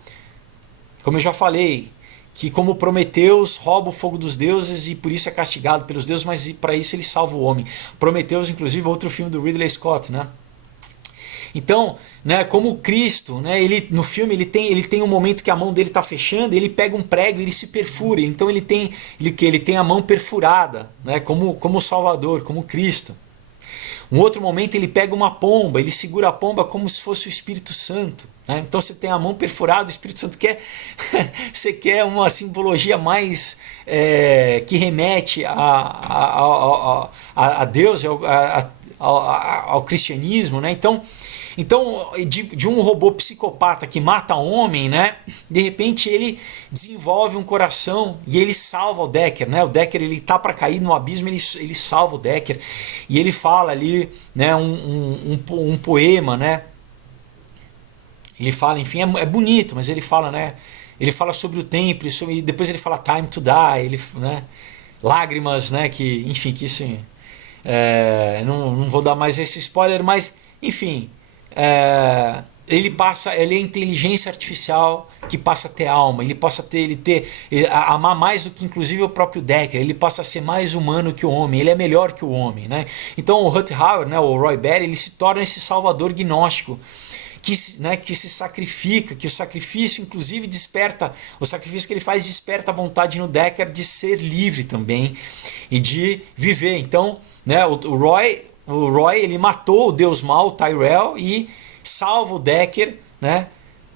Como eu já falei, que como Prometeus rouba o fogo dos deuses e por isso é castigado pelos deuses, mas para isso ele salva o homem. Prometeus inclusive é outro filme do Ridley Scott, né? Então, né, como Cristo, né, no filme ele tem um momento que a mão dele está fechando, ele pega um prego e ele se perfura. Então ele tem a mão perfurada, né, como Salvador, como Cristo. Um outro momento ele pega uma pomba, ele segura a pomba como se fosse o Espírito Santo. Né? Então você tem a mão perfurada, o Espírito Santo você quer uma simbologia mais que remete a Deus, ao cristianismo, né? Então de um robô psicopata que mata homem, né? De repente ele desenvolve um coração e ele salva o Decker, né? O Decker ele tá para cair no abismo, ele salva o Decker e ele fala ali, né? Um poema, né? Ele fala, enfim, é bonito, mas ele fala, né? Ele fala sobre o tempo, e depois ele fala time to die, né? Lágrimas, né? Que, enfim, que isso não vou dar mais esse spoiler, mas enfim, ele é inteligência artificial que passa a ter alma, amar mais do que inclusive o próprio Decker, ele passa a ser mais humano que o homem, ele é melhor que o homem, né? Então o Rutherford, né, o Roy Batty, ele se torna esse salvador gnóstico que se sacrifica, que o sacrifício inclusive desperta, o sacrifício que ele faz desperta a vontade no Decker de ser livre também e de viver. Então, né, o Roy ele matou o Deus Mal, o Tyrell, e salva o Decker, né,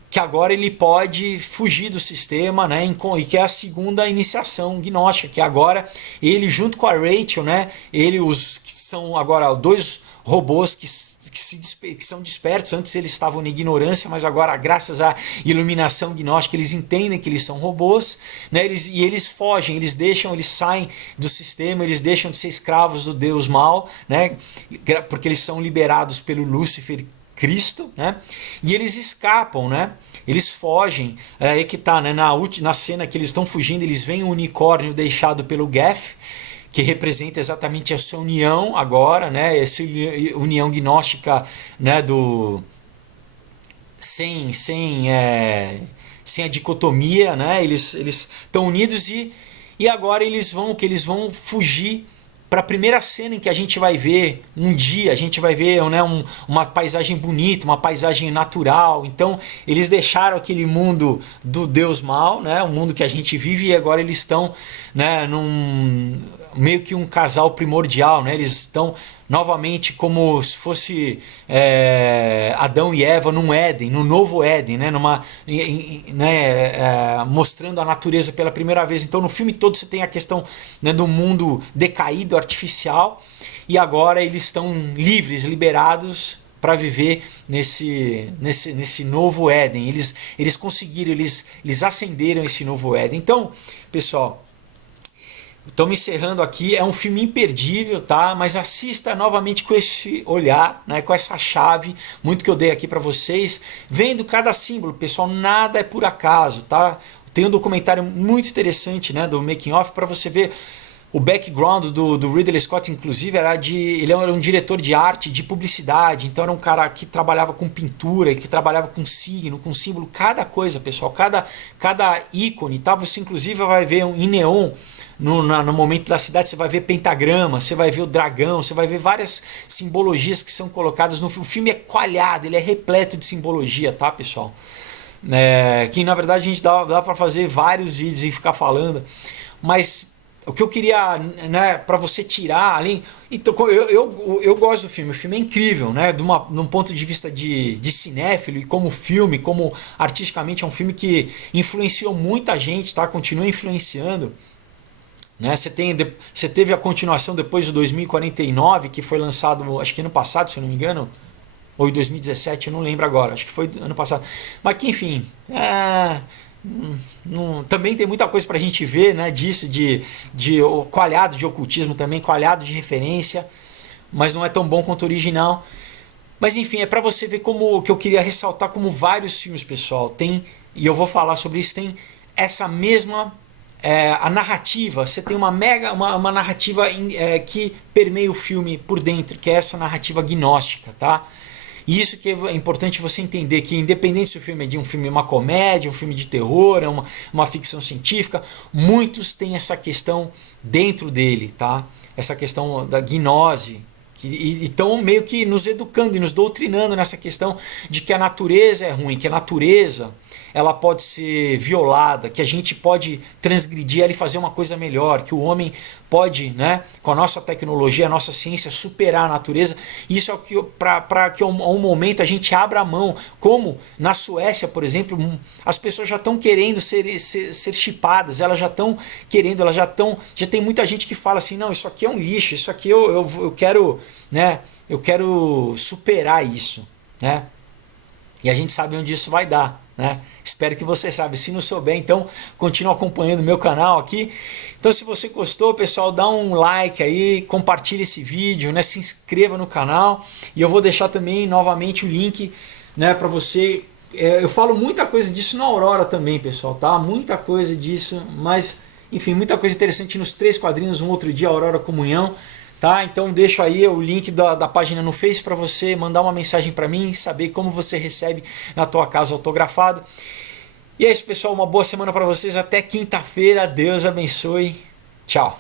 que agora ele pode fugir do sistema, né, e que é a segunda iniciação gnóstica, que agora ele junto com a Rachel, né, que são agora dois robôs que são despertos. Antes eles estavam na ignorância, mas agora graças à iluminação gnóstica eles entendem que eles são robôs, né? Eles fogem, eles saem do sistema, eles deixam de ser escravos do Deus Mal, né? Porque eles são liberados pelo Lúcifer Cristo, né? E eles escapam, né? Eles fogem, aí que tá, né? Na cena que eles estão fugindo, eles veem um unicórnio deixado pelo Geth, que representa exatamente essa união agora, né? Essa união gnóstica, né? Sem a dicotomia, né? Eles estão unidos e agora eles vão fugir para a primeira cena em que a gente vai ver um dia, a gente vai ver, né, uma paisagem bonita, uma paisagem natural. Então eles deixaram aquele mundo do Deus mal, né, o mundo que a gente vive, e agora eles estão, né, meio que um casal primordial, né, eles estão novamente como se fosse Adão e Eva num Éden, no novo Éden, né? Mostrando a natureza pela primeira vez. Então no filme todo você tem a questão, né, do mundo decaído, artificial, e agora eles estão livres, liberados para viver nesse novo Éden. Eles conseguiram, eles ascenderam esse novo Éden. Então, pessoal, estamos encerrando aqui. É um filme imperdível, tá? Mas assista novamente com esse olhar, né? Com essa chave, muito que eu dei aqui para vocês, vendo cada símbolo, pessoal. Nada é por acaso, tá? Tem um documentário muito interessante, né, do Making Of, para você ver o background do Ridley Scott. Inclusive ele era um diretor de arte, de publicidade. Então era um cara que trabalhava com pintura, que trabalhava com signo, com símbolo, cada coisa, pessoal, cada ícone, tá? Você inclusive vai ver em neon. No momento da cidade você vai ver pentagrama, você vai ver o dragão, você vai ver várias simbologias que são colocadas no filme. O filme é coalhado, ele é repleto de simbologia, tá, pessoal? Que na verdade a gente dá para fazer vários vídeos e ficar falando, mas o que eu queria, né, para você tirar além. Então, eu gosto do filme, o filme é incrível, né, de um ponto de vista de cinéfilo, e como filme, como artisticamente é um filme que influenciou muita gente, tá? Continua influenciando. Né? Você teve a continuação depois do 2049, que foi lançado, acho que ano passado, se eu não me engano, ou em 2017, eu não lembro agora, acho que foi ano passado. Mas que, enfim, também tem muita coisa pra gente ver, né, disso, de coalhado de ocultismo também, coalhado de referência, mas não é tão bom quanto o original. Mas enfim, é pra você ver como que eu queria ressaltar, como vários filmes, pessoal, tem, e eu vou falar sobre isso, tem essa mesma... a narrativa, você tem uma narrativa que permeia o filme por dentro, que é essa narrativa gnóstica, tá? E isso que é importante você entender, que independente se o filme é de um filme, uma comédia, um filme de terror, uma ficção científica, muitos têm essa questão dentro dele, tá? Essa questão da gnose, e estão meio que nos educando e nos doutrinando nessa questão de que a natureza é ruim, que a natureza ela pode ser violada, que a gente pode transgredir ela e fazer uma coisa melhor, que o homem pode, né, com a nossa tecnologia, a nossa ciência, superar a natureza. Isso é para que a um momento a gente abra a mão, como na Suécia, por exemplo, as pessoas já estão querendo ser chipadas, elas já estão querendo, já tem muita gente que fala assim, não, isso aqui é um lixo, isso aqui eu quero, né, eu quero superar isso, né? E a gente sabe onde isso vai dar, né? Espero que você saiba. Se não souber, então continue acompanhando o meu canal aqui. Então, se você gostou, pessoal, dá um like aí, compartilhe esse vídeo, né? Se inscreva no canal, e eu vou deixar também novamente o link, né, para você. Eu falo muita coisa disso na Aurora também, pessoal, tá? Muita coisa disso, mas enfim, muita coisa interessante nos 3 quadrinhos. Um outro dia, Aurora Comunhão. Tá? Então deixo aí o link da página no Face para você mandar uma mensagem para mim, saber como você recebe na tua casa autografado. E é isso, pessoal, uma boa semana para vocês, até quinta-feira, Deus abençoe, tchau.